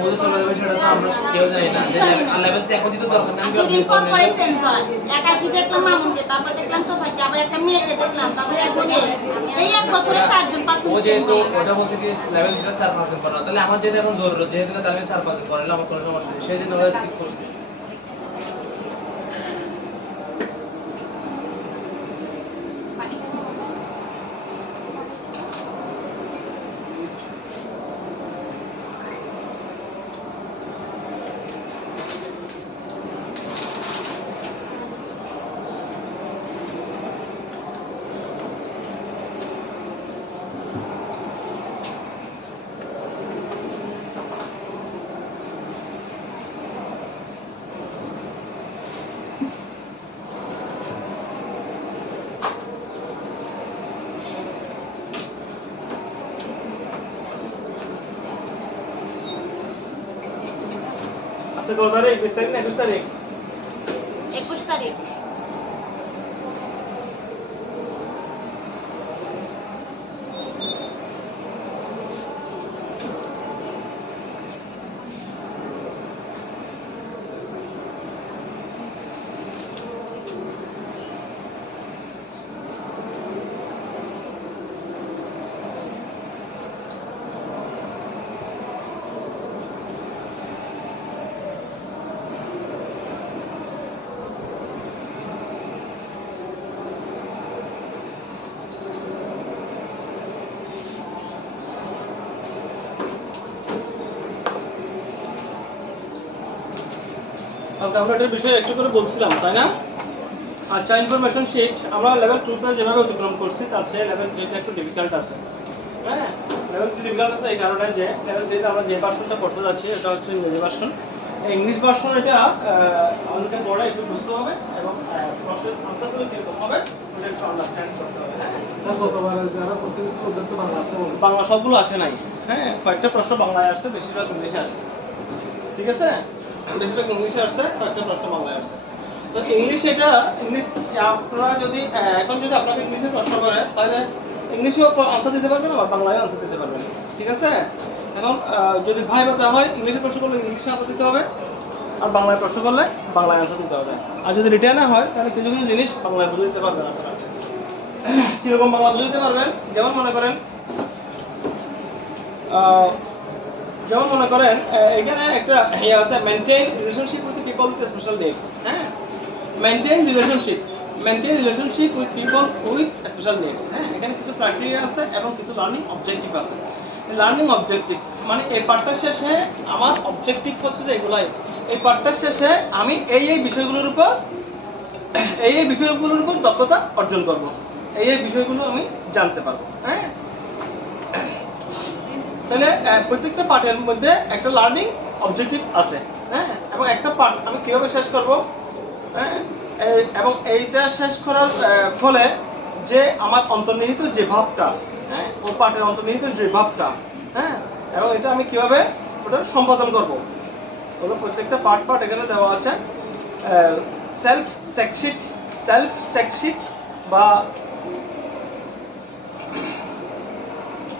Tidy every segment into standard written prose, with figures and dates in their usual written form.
অনুমোদন চলে যাবে সেটা তো আমরা কেউ জানি না। যে লেভেল তে এখন দিতে দরকার না। দুই দিন পর পরে চেঞ্জ হয়। 81 দেখলাম মামুনকে, তারপর দেখলাম তোফাকে, আবার একটা মেয়েকে দেখলাম, তারপর একজনকে। এই এক বছরে 4জন পার্সন। ও যেহেতু ওটা বলছে কি লেভেল 3 4-5 দিন পর না, তাহলে আমার যেহেতু এখন জরুরি, যেহেতু না আমি 4-5 দিন পরে আমার কোনো সমস্যা নেই, সেই জন্য আমরা স্কিপ করছি। কত তারিখ? 20 তারিখ না 21 তারিখ? 21 তারিখ। আমরা এটার বিষয়ে একটু করে বলছিলাম, তাই না? আচ্ছা, ইনফরমেশন শিট আমরা লেভেল 2 তে যেভাবে অতিক্রম করছি তার চেয়ে লেভেল 3 তে একটু ডিফিকাল্ট আছে। হ্যাঁ, লেভেল 3 ডিফিকাল্ট আছে এই কারণে যে লেভেল 3 তে আমরা যে ভার্সনটা পড়তে যাচ্ছি এটা হচ্ছে ইংরেজি ভার্সন। ইংলিশ ভার্সন এটা আমাদের পড়া একটু বুঝতে হবে এবং প্রশ্নের আনসারগুলো কিরকম হবে ওটা একটু আন্ডারস্ট্যান্ড করতে হবে। হ্যাঁ, যারা পড়তে গেছে ওদের তো বাংলা আসতে বলে। বাংলা সবগুলো আসে নাই। হ্যাঁ, কয়েকটা প্রশ্ন বাংলায় আসছে, বেশিরভাগ ইংলিশে আসছে। ঠিক আছে, বেশিরভাগ ইংলিশে আসছে, কয়েকটা প্রশ্ন বাংলায় আসছে। তো ইংলিশ এটা ইংলিশ আপনারা যদি এখন যদি আপনাকে ইংলিশে প্রশ্ন করে তাহলে ইংলিশেও আনসার দিতে পারবেন আর বাংলায়ও আনসার দিতে পারবেন। ঠিক আছে, এখন যদি ভাই বাতা হয় ইংলিশে প্রশ্ন করলে ইংলিশে আনসার দিতে হবে আর বাংলায় প্রশ্ন করলে বাংলায় আনসার দিতে হবে। আর যদি রিটার্নে হয় তাহলে কিছু কিছু জিনিস বাংলায় বুঝে দিতে পারবেন আপনারা। কীরকম বাংলা বুঝে দিতে পারবেন? যেমন মনে করেন এখানে একটা ইয়ে আছে, maintain relationship with people with special needs. হ্যাঁ, maintain relationship with people with special needs. হ্যাঁ, এখানে কিছু ক্রাইটেরিয়া আছে এবং কিছু লার্নিং অবজেক্টিভ আছে। লার্নিং অবজেক্টিভ মানে এই পার্টটার শেষে আমার অবজেক্টিভ হচ্ছে যে এগুলাই, এই পার্টটার শেষে আমি এই বিষয়গুলোর উপর দক্ষতা অর্জন করব, এই বিষয়গুলো আমি জানতে পারবো। হ্যাঁ, তাহলে প্রত্যেকটা পার্টের মধ্যে একটা লার্নিং অবজেক্টিভ আছে। হ্যাঁ, এবং একটা পার্ট আমি কিভাবে শেষ করব, হ্যাঁ, এবং এইটা শেষ করার ফলে যে আমার অন্তর্নিহিত যে ভাবটা, হ্যাঁ, ওই পার্টের অন্তর্নিহিত যে ভাবটা, হ্যাঁ, এবং এটা আমি কিভাবে ওটা সম্পাদন করব, ওগুলো প্রত্যেকটা পার্ট এখানে দেওয়া আছে। সেলফ সেকশিট বা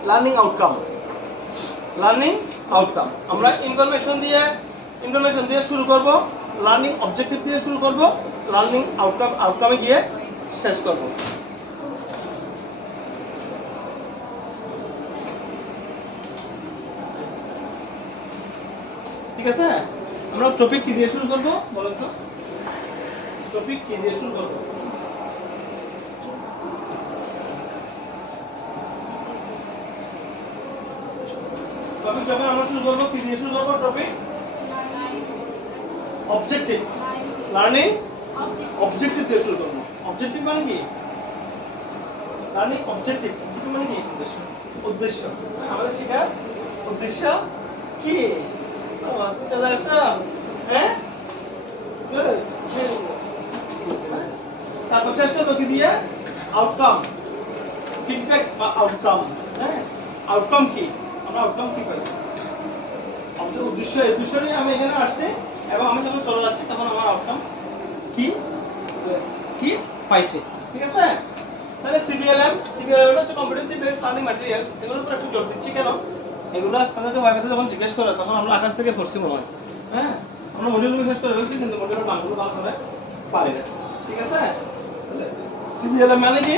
লার্নিং আউটকাম। আমরা ইনফরমেশন দিয়ে শুরু করব, লার্নিং অবজেক্টিভ দিয়ে শুরু করব, লার্নিং আউটকামে গিয়ে শেষ করব। ঠিক আছে, আমরা টপিক কি দিয়ে শুরু করব বলেন তো? টপিক কি দিয়ে শুরু করব? টপিক যখন আমরা শুরু করব কি দিয়ে শুরু করব? টপিক অবজেক্টিভ, লার্নিং অবজেক্টিভ দিয়ে শুরু করব। অবজেক্টিভ মানে কি? লার্নিং অবজেক্টিভ মানে কি? উদ্দেশ্য। আমাদের শেখার উদ্দেশ্য কি? চলে আসছো? হ্যাঁ, তারপর শেষ করবো কি দিয়ে? আউটকাম, ফিডব্যাক বা আউটকাম। হ্যাঁ, আউটকাম কি? আমরা আউটকাম কি পাইছি? আমাদের উদ্দেশ্য, এই উদ্দেশ্য নিয়ে আমি এখানে আসছি এবং আমি যখন চলে যাচ্ছি তখন আমার আউটকাম কি পাইছি। ঠিক আছে, তাহলে সিবিএলএম হচ্ছে কম্পিটেন্সি বেসড লার্নিং ম্যাটেরিয়ালস, এগুলোর উপর একটু জোর দিচ্ছি কেন? এগুলো আপনাদেরকে ওয়াইফাইতে যখন জিজ্ঞেস করে তখন আমরা আকাশ থেকে পড়ছি মনে হয়। হ্যাঁ, আমরা মডিউলগুলো শেষ করে ফেলছি কিন্তু মডিউলের নামগুলো ভালো করে পারি না। ঠিক আছে? সিবিএলএম মানে কি?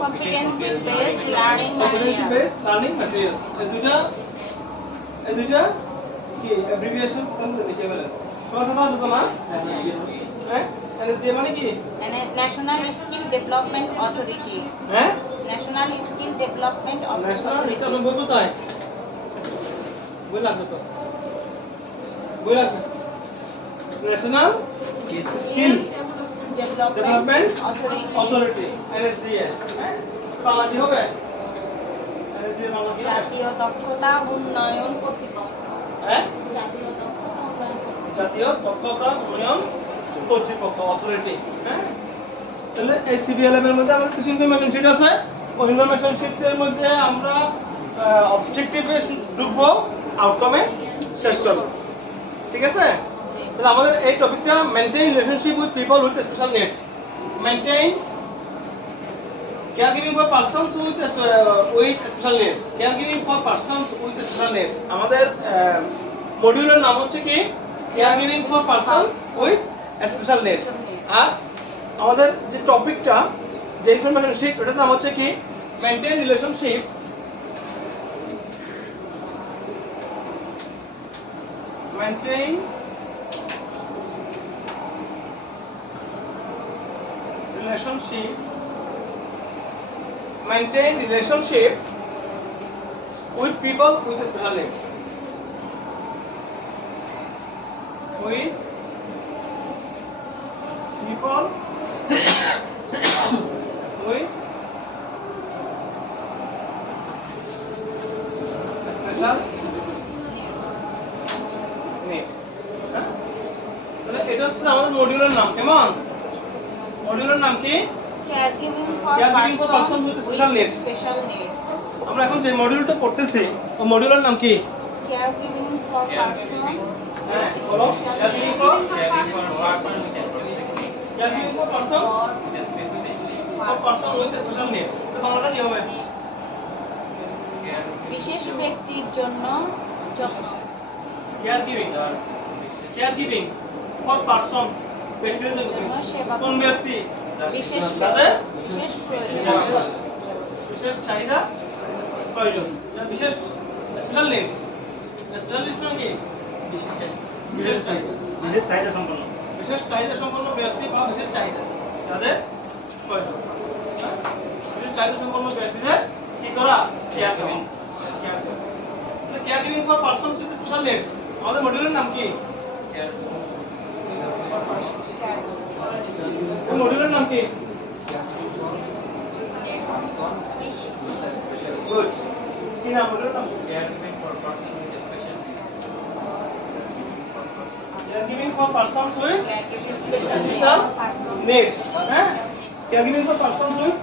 competency based learning competency material based learning materials. এই দুইটা কি অ্যাব্রিভিয়েশন তাহলে লিখে ফেলেন। তোমার কথা আছে তো না? হ্যাঁ, এনএসডি মানে কি? and a national skill development authority হ্যাঁ, national skill development national authority skill বই কোথায়? বই লাগবে তো, বই লাগবে। National skill development development authority authority NSDA. হ্যাঁ, বাংলা কি হবে? এনএসডি বাংলা কি হবে? জাতীয় দক্ষতা উন্নয়ন কর্তৃপক্ষ হ্যাঁ, জাতীয় দক্ষতা উন্নয়ন কর্তৃপক্ষ জাতীয় দক্ষতা উন্নয়ন কর্তৃপক্ষ অথরিটি। হ্যাঁ, তাহলে এই সিবিএলএম এর মধ্যে আমাদের কিছু ইনফরমেশন শিট আছে। ওই ইনফরমেশন শিটের মধ্যে আমরা অবজেক্টিভে ঢুকবো, আউটকামে শেষ করব। ঠিক আছে? তাহলে আমাদের এই টপিকটা maintain relationship with people with special needs. Maintain caregiving for persons with special needs. Caregiving for persons with special needs. আমাদের মডিউলের নাম হচ্ছে কি? Caregiving for person with special needs. আর আমাদের যে টপিকটা, যে ইনফরমেশন শিট, ওটার নাম হচ্ছে কি? Maintain relationship maintain relationship with people with special needs. With people with special need. তাহলে এটা হচ্ছে আমাদের মডিউলের নাম। কেমন? মডিউলের নাম কি? caregiving Caregiving for for persons persons with with special needs. special needs আমরা এখন যে মডিউলটা পড়তেছি ওই মডিউলের নাম কি? caregiving for person হ্যাঁ, with বলো। special Caregiving needs for for person with special needs. বাংলাটা কি হবে? বিশেষ ব্যক্তির জন্য যত্ন Caregiving for person, ব্যক্তির জন্য। সেবা কোন ব্যক্তি? বিশেষ তাদের বিশেষ প্রয়োজন বিশেষ চাহিদা প্রয়োজন, বিশেষ স্পেশাল নিডস। স্পেশাল নিডস মানে কি? বিশেষ চাহিদা সম্পন্ন, বিশেষ চাহিদা সম্পন্ন ব্যক্তি বা বিশেষ চাহিদা যাদের প্রয়োজন। বিশেষ চাহিদা সম্পন্ন ব্যক্তিদের কি করা? Care giving. Care giving for persons with special needs. আমাদের মডিউলের নাম কি? মডিউলের নাম কি? গুড। কি নাম মডিউলের নাম? Caregiving for persons with special needs. হ্যাঁ, caregiving for persons with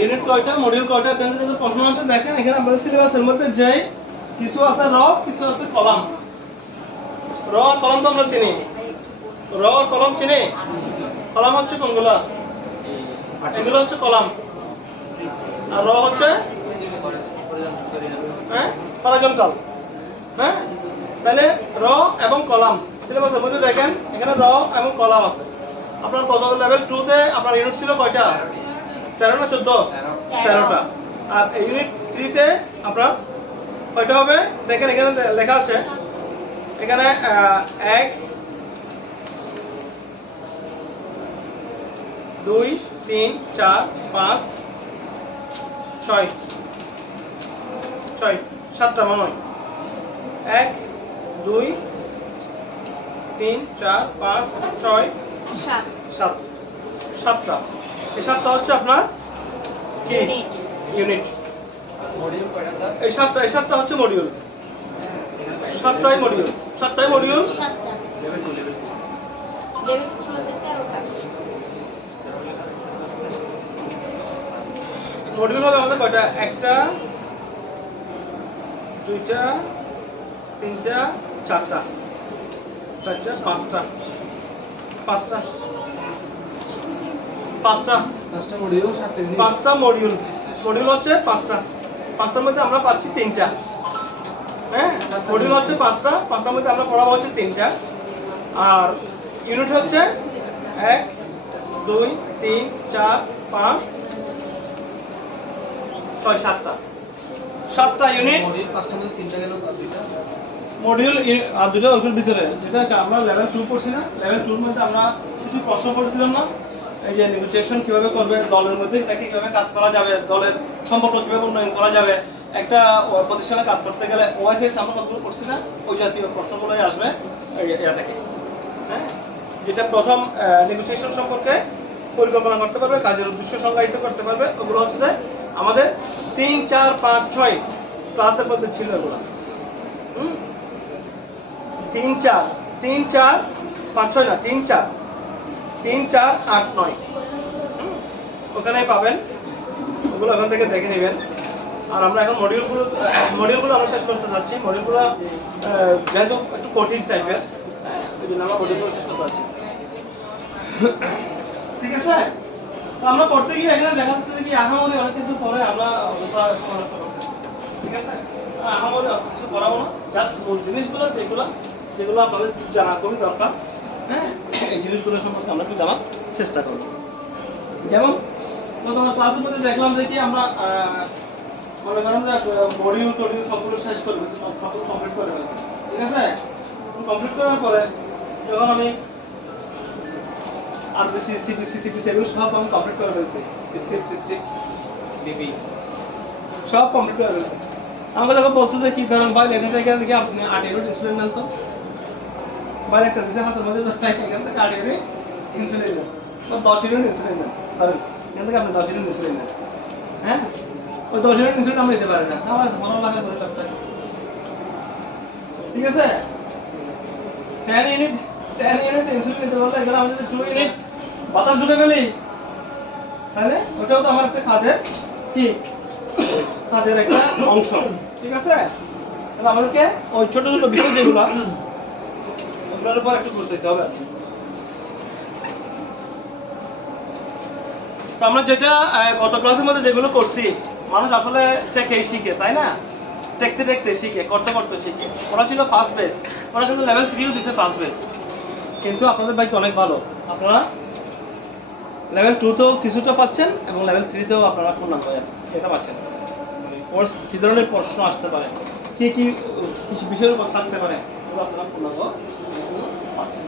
unit কয়টা, মডিউল কয়টা, যদি প্রশ্ন আসে দেখেন এখানে আমাদের সিলেবাসের মধ্যে যে কিছু আছে র, কিছু আছে কলাম। র আর কলম তো আমরা চিনি। র আর কলম চিনি। কলাম হচ্ছে কোনগুলো? এগুলো হচ্ছে কলাম। আর র হচ্ছে হ্যাঁ হরাইজন্টাল। হ্যাঁ, তাহলে র এবং কলাম সিলেবাসের মধ্যে দেখেন এখানে র এবং কলাম আছে। আপনার কত লেভেল 2 তে আপনার ইউনিট ছিল কয়টা? 13 না 14? 13টা। আর ইউনিট 3 তে আপনার কয়টা হবে? দেখেন এখানে লেখা আছে, এখানে 1 2 3 4 5 6 7টা মনে হয়। 1 2 3 4 5 6 7 7টা। এই 7টা হচ্ছে আপনার কি? ইউনিট। এই 7টা হচ্ছে মডিউল। 7টাই মডিউল। 7টাই মডিউল। মডিউল হবে আমাদের কয়টা? 1 দুইটা, তিনটা, চারটা, চারটা, পাঁচটা, পাঁচটা, পাঁচটা, পাঁচটা মডিউল 7 ইউনিট। পাঁচটা মডিউল। মডিউল হচ্ছে পাঁচটা, পাঁচটার মধ্যে আমরা পাচ্ছি তিনটা। হ্যাঁ, মডিউল হচ্ছে পাঁচটা, পাঁচটার মধ্যে আমরা পড়াবো হচ্ছে তিনটা। আর ইউনিট হচ্ছে 1, 2, 3, 4, 5, 6, 7টা, 7টা ইউনিট। মডিউল 5টার মধ্যে 3টা গেল আর 2টা মডিউল আর দুটো ওর ভিতরে, যেটা আমরা লেভেল 2 পড়ছি না, লেভেল 2 এর মধ্যে আমরা কিছু প্রশ্ন পড়ছিলাম না, এই যে নেগোসিয়েশন কিভাবে করবে, দলের মধ্যে এটাকে কিভাবে কাজ করা যাবে, দলের সম্পর্ক কিভাবে উন্নয়ন করা যাবে, একটা প্রতিষ্ঠানে কাজ করতে গেলে ওএসএস আমরা কতগুলো পড়ছি না, ওই জাতীয় প্রশ্নগুলোই আসবে এটা থেকে। হ্যাঁ, যেটা প্রথম নেগোসিয়েশন সম্পর্কে পরিকল্পনা করতে পারবে, কাজের উদ্দেশ্য সংজ্ঞায়িত করতে পারবে, ওগুলো হচ্ছে যে আমাদের 3, 4, 5, 6 ক্লাসের মধ্যে ছিল এগুলো। 3, 4, 5, 6 না, 3, 4, 8, 9 ওখানেই পাবেন, ওগুলো ওখান থেকে দেখে নেবেন। আর আমরা এখন মডিউলগুলো আমরা শেষ করতে যাচ্ছি। মডিউলগুলো যেহেতু একটু কঠিন টাইপের, এই জন্য আমরা মডিউলগুলো শেষ করতে যাচ্ছি। ঠিক আছে, তো আমরা করতে গিয়ে এখানে দেখা যাচ্ছে যে কি আহামরি অনেক কিছু পরে আমরা সমস্যা করতেছি। ঠিক আছে, আহামরি কিছু করাবো না, জাস্ট মূল জিনিসগুলো যেগুলো আপনাদের জানা খুবই দরকার। হ্যাঁ, এই জিনিসগুলো সম্পর্কে আমরা একটু জানার চেষ্টা করব। যেমন তোমার ক্লাসের মধ্যে দেখলাম যে কি আমরা মনে করেন যে মডিউল টডিউল সবগুলো শেষ করে ফেলছি, সবগুলো কমপ্লিট করে ফেলছি। ঠিক আছে, কমপ্লিট করার পরে যখন আমি আরবিসি, সিবিসি, টিপিসি এগুলো সব আমি কমপ্লিট করে ফেলছি, ডিস্ট্রিক্ট, ডিবি সব কমপ্লিট করে ফেলছি। আমাকে যখন বলছো যে কি ধরেন ভাই এটা থেকে দেখি আপনি 8 ইউনিট ইনসুলিন নেন, তো বাইরে একটা দিছে হাতের মধ্যে এখান থেকে 8 ইউনিট ইনসুলিন নেন, 10 ইউনিট ইনসুলিন নেন, ধরেন এখান থেকে আপনি 10 ইউনিট ইনসুলিন নেন। হ্যাঁ, ওই 10 ইউনিট ইনসুলিন আমরা নিতে পারি না, আমার ভালো লাগে করে সবটা। ঠিক আছে, 10 ইউনিট ইনসুলিন নিতে পারলে এখানে আমি যদি 2 ইউনিট বাতাস ঢুকে ফেলি, তাহলে ওটাও তো আমার একটা কাজের একটা অংশ। ঠিক আছে, তাহলে আমাদেরকে ওই ছোট ছোট বিষয় যেগুলো ওগুলোর উপর একটু গুরুত্ব দিতে হবে। তো আমরা যেটা গত ক্লাসের মধ্যে যেগুলো করছি, মানুষ আসলে দেখেই শিখে, তাই না? দেখতে দেখতে শিখে, করতে করতে শিখে। ওরা ছিল ফার্স্ট বেস, ওরা কিন্তু লেভেল 3ও দিছে ফার্স্ট বেস, কিন্তু আপনাদের বাইক অনেক ভালো, আপনারা লেভেল 2তেও কিছুটা পাচ্ছেন এবং লেভেল 3তেও আপনারা পূর্ণাঙ্গ এটা পাচ্ছেন। কোর্স কি ধরনের প্রশ্ন আসতে পারে, কি কি বিষয়ের উপর থাকতে পারে, এগুলো আপনারা পূর্ণাঙ্গ পাচ্ছেন।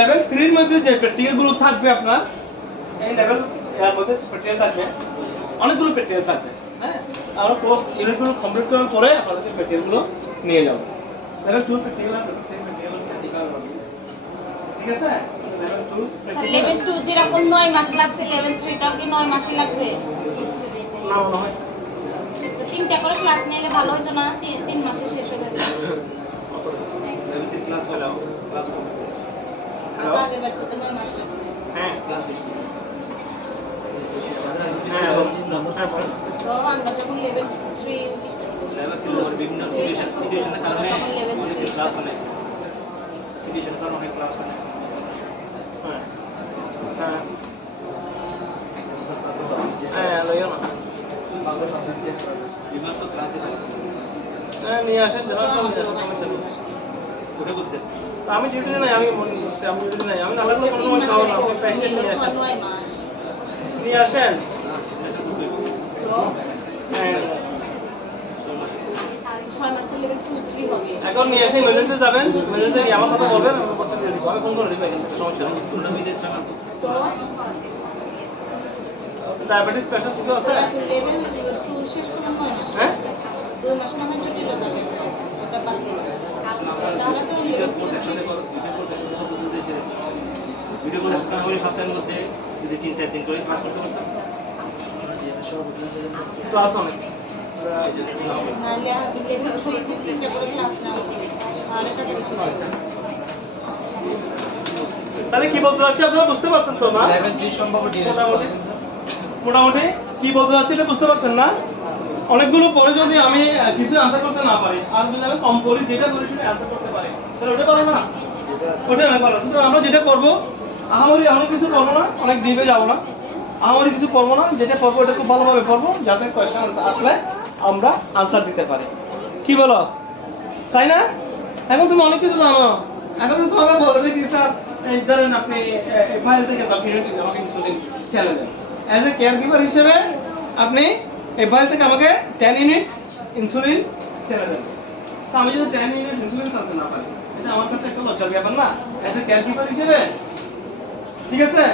লেভেল 3 এর মধ্যে যে প্র্যাকটিক্যালগুলো থাকবে, আপনার এই লেভেল এর মধ্যে প্র্যাকটিক্যাল থাকবে, অনেকগুলো প্র্যাকটিক্যাল থাকবে। হ্যাঁ, আমরা কোর্স ইউনিটগুলো কমপ্লিট করার পরে আপনাদেরকে প্র্যাকটিক্যালগুলো নিয়ে যাব। লেভেল 2 প্র্যাকটিক্যাল আর প্র্যাকটিক্যাল, ঠিক আছে? লেভেল 2 যেরকম 9 মাস লাগছে, লেভেল 3টাও কি 9 মাসই লাগবে? না মনে হয় তো 3টা করে ক্লাস নিলে ভালো হতো না? 3 মাসে শেষ হয়ে যাবে। লেভেল 3 ক্লাস হলো, ক্লাস হবে। তো আগের ব্যাচে তো 9 মাস লাগছে। হ্যাঁ, ক্লাস দিচ্ছি। হ্যাঁ, তো আমরা যখন লেভেল 3 লেভেল 3 এর বিভিন্ন সিচুয়েশনের কারণে অনেক ক্লাস হয়, সিচুয়েশনের কারণে অনেক ক্লাস হয়। হ্যাঁ হ্যাঁ হ্যাঁ, লইও না, বিভিন্ন তো ক্লাসে থাকে। হ্যাঁ নিয়ে আসেন, যারা ওটা বলতে আমি ডিউটিতে নাই, আমি মনে করছি আমি ডিউটিতে নাই, আমি না লাগলে কোনো সমস্যা হবে না, আপনি প্যাকেট নিয়ে আসেন, 9 মাস। নিয়ে আসেন। তো হ্যাঁ, 6 মাস তো লেভেল 2 3 হবে। এখন নিয়ে এসে মেজেন্টে যাবেন, মেজেন্টে নিয়ে আমার কথা বলবেন, আমি করতে দিয়ে দিব, আমি ফোন করে দিব, এখান থেকে সমস্যা নেই। টুর্নামেন্টের সময় তো ডায়াবেটিস পেশেন্ট কিছু আছে? লেভেল 2 শেষ করলাম 9 মাস। হ্যাঁ, 2 মাস মানে জটিলতা গেছে, ওটা বাদ দিলাম। তাহলে তো ভিডিও কোর্স একসাথে ভিডিও কোর্স একসাথে আমরা সপ্তাহের মধ্যে যদি 3-4 দিন করে ক্লাস করতে পারতাম, ক্লাস অনেক নালে আমি লেভেল 3টা করে ক্লাস না হতো, তাহলে টাকা বেশি পাচ্ছি। তাহলে কি বলতে চাচ্ছি আপনারা বুঝতে পারছেন তো? না লেভেল 3 সম্ভব ডিএস মোটামুটি কি বলতে চাচ্ছি এটা বুঝতে পারছেন না? অনেকগুলো পরে যদি আমি কিছু আনসার করতে না পারি আর যদি আমি কম করি যেটা বলি সেটা আনসার করতে পারি তাহলে ওটা পারো না, ওটা আমি পারো। কিন্তু আমরা যেটা পড়বো আহামরি অনেক কিছু পড়বো না, অনেক ডিপে যাবো না, আহামরি কিছু পড়বো না, যেটা পড়বো এটা খুব ভালোভাবে পড়বো যাতে কোয়েশ্চেন আনসার আসলে আমরা আনসার দিতে পারি। কি বলো, তাই না? এখন তুমি অনেক কিছু জানো, এখন তোমাকে বলে যে কি স্যার এই ধরেন আপনি ফাইল থেকে আমাকে ইনসুলিন খেলে দেন, অ্যাজ এ কেয়ার গিভার হিসেবে আপনি এই ফাইল থেকে আমাকে 10 ইউনিট ইনসুলিন খেলে দেন। তো আমি যদি 10 ইউনিট ইনসুলিন খেলতে না পারি এটা আমার কাছে একটা লজ্জার ব্যাপার না, অ্যাজ এ কেয়ার গিভার হিসেবে? ঠিক আছে,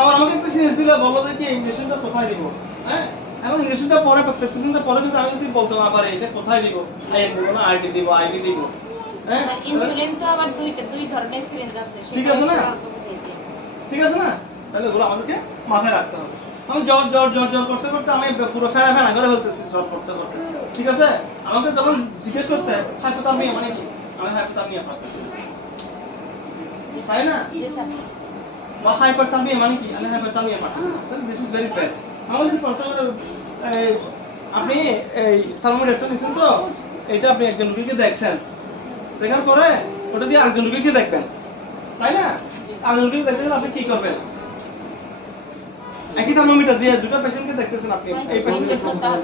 আবার আমাকে একটা সিরিজ দিলে বলো যে কি ইনজেকশনটা কোথায় দিব, হ্যাঁ এখন ইনজেকশনটা পরে প্রেসক্রিপশনটা পরে যদি আমি যদি বলতে না পারি এটা কোথায় দিব, আইএম দিব না আইডি দিব, আইভি দিব, হ্যাঁ ইনসুলিন তো আবার দুই ধরনের সিরিঞ্জ আছে, ঠিক আছে না? ঠিক আছে না? তাহলে ওগুলো আমাদেরকে মাথায় রাখতে হবে। আমি জ্বর জ্বর জ্বর জ্বর করতে করতে আমি পুরো ফেনা ফেনা করে ফেলতেছি জ্বর করতে করতে, ঠিক আছে? আমাকে যখন জিজ্ঞেস করছে হাইপোথার্মিয়া মানে কি, আমি হাইপোথার্মিয়া পাচ্ছি, তাই না? বা হাইপারথার্মিয়া মানে কি, আমি হাইপারথার্মিয়া পাচ্ছি, তাহলে দিস ইজ ভেরি ব্যাড। আমার যদি প্রশ্ন করে আপনি এই থার্মোমিটারটা নিছেন তো এটা আপনি একজন রোগীকে দেখছেন, দেখার পরে ওটা দিয়ে আরেকজন রোগীকে দেখবেন, তাই না? আরেকজন রোগীকে দেখতে গেলে আপনি কি করবেন? একই থার্মোমিটার দিয়ে দুটো পেশেন্টকে দেখতেছেন আপনি, এই পেশেন্টকে দেখতেছেন,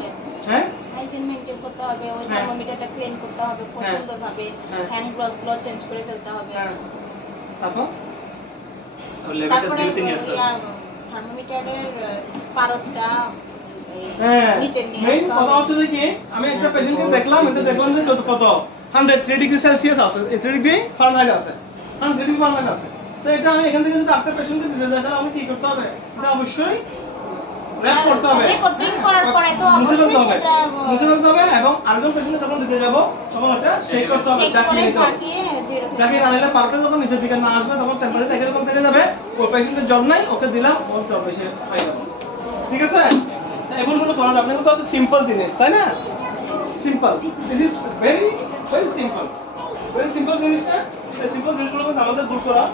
হ্যাঁ হাইজিন মেইনটেইন করতে হবে, ওই থার্মোমিটারটা ক্লিন করতে হবে পছন্দভাবে, হ্যান্ড গ্লাভসগুলো চেঞ্জ করে ফেলতে হবে। তারপর লেভেলটা 0-3 আসতে হবে। থার্মোমিটারের পারদটা নিচে নিয়ে মেইন আসতে কথা হবে। হচ্ছে যে কি আমি একটা পেশেন্টকে দেখলাম, এটা দেখলাম যে কত 103 ডিগ্রি সেলসিয়াস আছে, 3 ডিগ্রি ফারেনহাইট আছে, 103 ডিগ্রি ফারেনহাইট আছে। তো এটা আমি এখান থেকে যদি একটা পেশেন্টকে দিতে যাই তাহলে আমি কি করতে হবে? এটা অবশ্যই র‍্যাপ করতে হবে, রেকর্ডিং করার পরে তো মুছে ফেলতে অবশ্যই হবে, সেটা মুছে ফেলতে হবে এবং আরেকজন পেশেন্টকে যখন দিতে যাব তখন ওটা চেক করতে হবে, চেক করে ঝাঁকিয়ে জিরো যাকে আনলে পারফেক্ট যখন নিচের দিকে না আসবে তখন টেম্পারেচার একই রকম থেকে যাবে, ওই পেশেন্টের জ্বর নাই, ওকে দিলাম ওর জ্বর বেশি হয়ে যাবে, ঠিক আছে? এগুলো কোনো করা যাবে না, কিন্তু হচ্ছে সিম্পল জিনিস, তাই না? Simple, this is very very simple, very simple জিনিসটা, এই সিম্পল জিনিসগুলো কিন্তু আমাদের দূর করা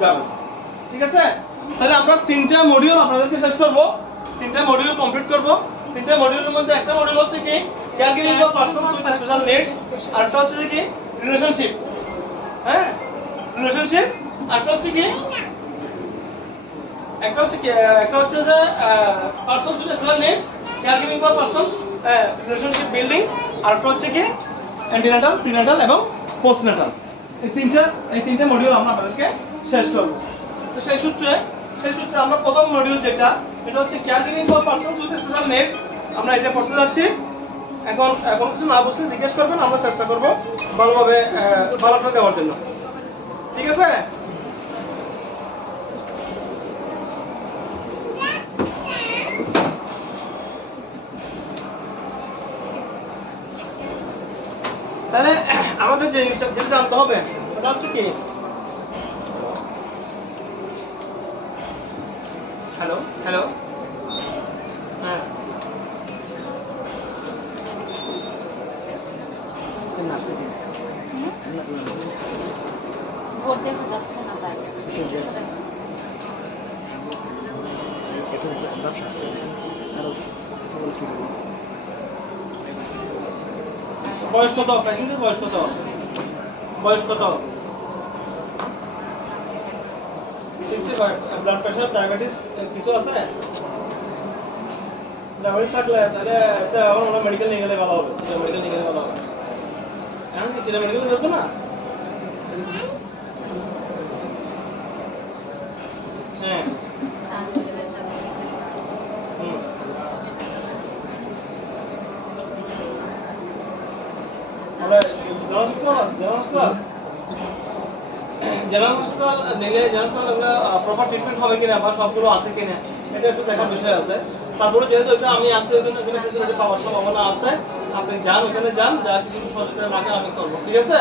যাবে, ঠিক আছে? তাহলে আমরা 3টা মডিউল আপনাদেরকে শেষ করব, 3টা মডিউল কমপ্লিট করব। 3টা মডিউলের মধ্যে একটা মডিউল হচ্ছে কি care giving for persons with special needs, আরেকটা হচ্ছে কি রিলেশনশিপ, হ্যাঁ রিলেশনশিপ, আরেকটা হচ্ছে কি একটা হচ্ছে যে persons with special needs, care giving for persons, relationship building, আরেকটা হচ্ছে কি অ্যান্টিনাটাল, প্রিনাটাল এবং পোস্টনাটাল। এই তিনটা মডিউল আমরা আপনাদেরকে শেষ করব। তো সেই সূত্রে আমরা প্রথম মডিউল যেটা এটা হচ্ছে care giving for persons with special needs, আমরা এটা পড়তে যাচ্ছি। এখন কিছু না বুঝলে জিজ্ঞেস করবেন, আমরা চেষ্টা করব ভালোভাবে ভালোটা দেওয়ার জন্য, ঠিক আছে? তাহলে আমাদের যে যেটা জানতে হবে ওটা হচ্ছে কি, হ্যালো হ্যালো, হ্যাঁ বলতে যাচ্ছে না তাই বয়স কত পেশেন্টের, বয়স কত, বয়স কত? 65, ব্লাড প্রেশার ডায়াবেটিস কিছু আছে? ডায়াবেটিস থাকলে তাহলে আমরা মেডিকেল নিয়ে গেলে ভালো হবে, মেডিকেল নিয়ে গেলে ভালো হবে। এখন কি মেডিকেল যেত না? হ্যাঁ জেনারেল হাসপাতাল নিলে প্রপার ট্রিটমেন্ট হবে কিনা বা সবগুলো আছে কিনা এটা একটু দেখার বিষয় আছে। তারপরে যেহেতু এটা আমি আসলে ওখানে ফেসিলিটি পাওয়ার সম্ভাবনা আছে, আপনি যান ওখানে যান, যা কিছু সচেতন লাগে আমি করবো, ঠিক আছে?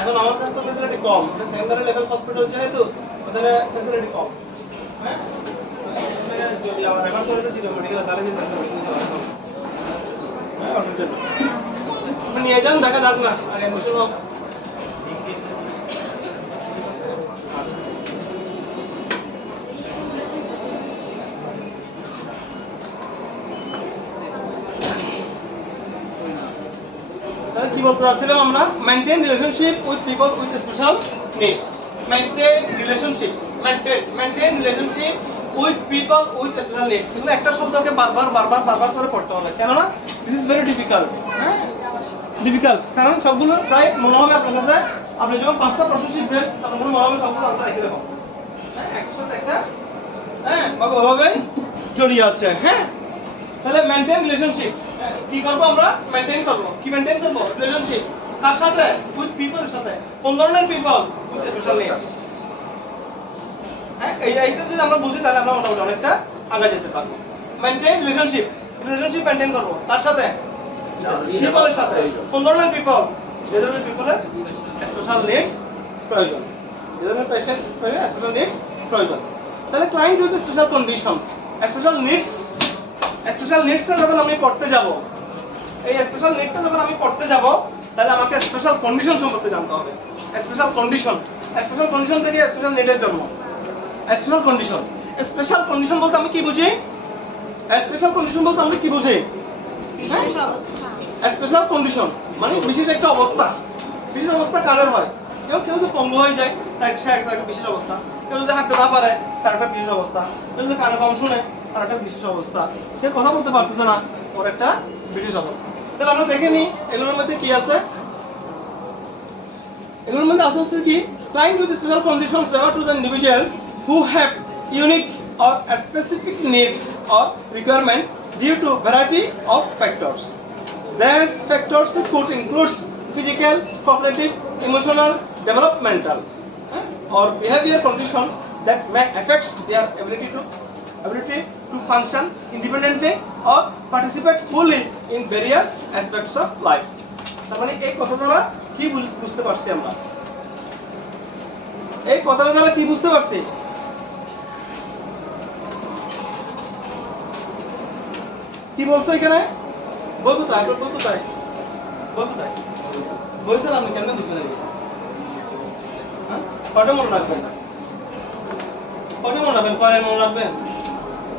এখন আমার কাছে তো ফেসিলিটি কম, সেকেন্ডারি লেভেল হসপিটাল যেহেতু ওখানে ফেসিলিটি কম, হ্যাঁ যদি আমার রেফার করে দিয়েছিল মেডিকেল তাহলে কিন্তু হ্যাঁ আপনি নিয়ে যান, দেখা যাক না আর এডমিশন হোক। কি বলতে চাচ্ছিলাম আমরা, maintain relationship with people with special needs. Maintain relationship with people with special needs, এগুলো একটা শব্দকে বারবার করে পড়তে হবে, কেননা দিস ইজ ভেরি ডিফিকাল্ট। হ্যাঁ, ডিফিকাল্ট, কারণ সবগুলো প্রায় মনে হবে আপনার কাছে, আপনি যখন 5টা প্রশ্ন শিখবেন তখন মনে হবে সবগুলো আনসার একই রকম। হ্যাঁ, একটার সাথে একটা ওভাবে জড়িয়ে আছে। হ্যাঁ, তাহলে মেইনটেইন রিলেশনশিপ কি করবো আমরা? মেইনটেইন করবো। কি মেইনটেইন করবো? রিলেশনশিপ কার সাথে? উইথ পিপলের সাথে। কোন ধরনের পিপল? With special needs. হ্যাঁ, এইটা যদি আমরা বুঝি তাহলে আমরা মোটামুটি অনেকটা আগে যেতে পারবো। মেইনটেইন রিলেশনশিপ মেইনটেইন করবো কার সাথে? পিপলের সাথে। কোন ধরনের পিপল? যে ধরনের পিপলের স্পেশাল নিডস প্রয়োজন, যে ধরনের পেশেন্ট স্পেশাল নিডস প্রয়োজন। তাহলে client with special conditions, special needs যখন আমি পড়তে যাব, এই স্পেশাল নিডটা যখন আমি পড়তে যাব, তাহলে আমাকে স্পেশাল কন্ডিশন সম্পর্কে জানতে হবে। স্পেশাল কন্ডিশন থেকে স্পেশাল নিডের জন্ম। স্পেশাল কন্ডিশন বলতে আমি কি বুঝি? স্পেশাল কন্ডিশন মানে বিশেষ একটা অবস্থা। বিশেষ অবস্থা কাদের হয়? কেউ যদি পঙ্গু হয়ে যায় তার একটা বিশেষ অবস্থা, কেউ যদি হাঁটতে না পারে তার একটা বিশেষ অবস্থা, কেউ যদি কানে কম শুনে তার একটা বিশেষ অবস্থা, কেউ কথা বলতে পারতেছে না ওর একটা বিশেষ অবস্থা। তাহলে আমরা দেখে নিই এগুলোর মধ্যে কি আছে। এগুলোর মধ্যে আছে হচ্ছে কি, client with special conditions refer to the individuals who have unique or specific needs or requirement due to variety of factors. These factors could include physical, cognitive, emotional, developmental, or behavior conditions that may affect their ability to function independently or participate fully in various aspects of life. তার মানে এই কথা দ্বারা কি বুঝতে পারছি আমরা? এই কথাটা দ্বারা কি বুঝতে পারছি? কি বলছো এখানে? বলতো তাই বলছেন আপনি কেন বুঝবেন না? হ্যাঁ, কয়টা মনে রাখবেন? কয়টা মনে রাখবেন?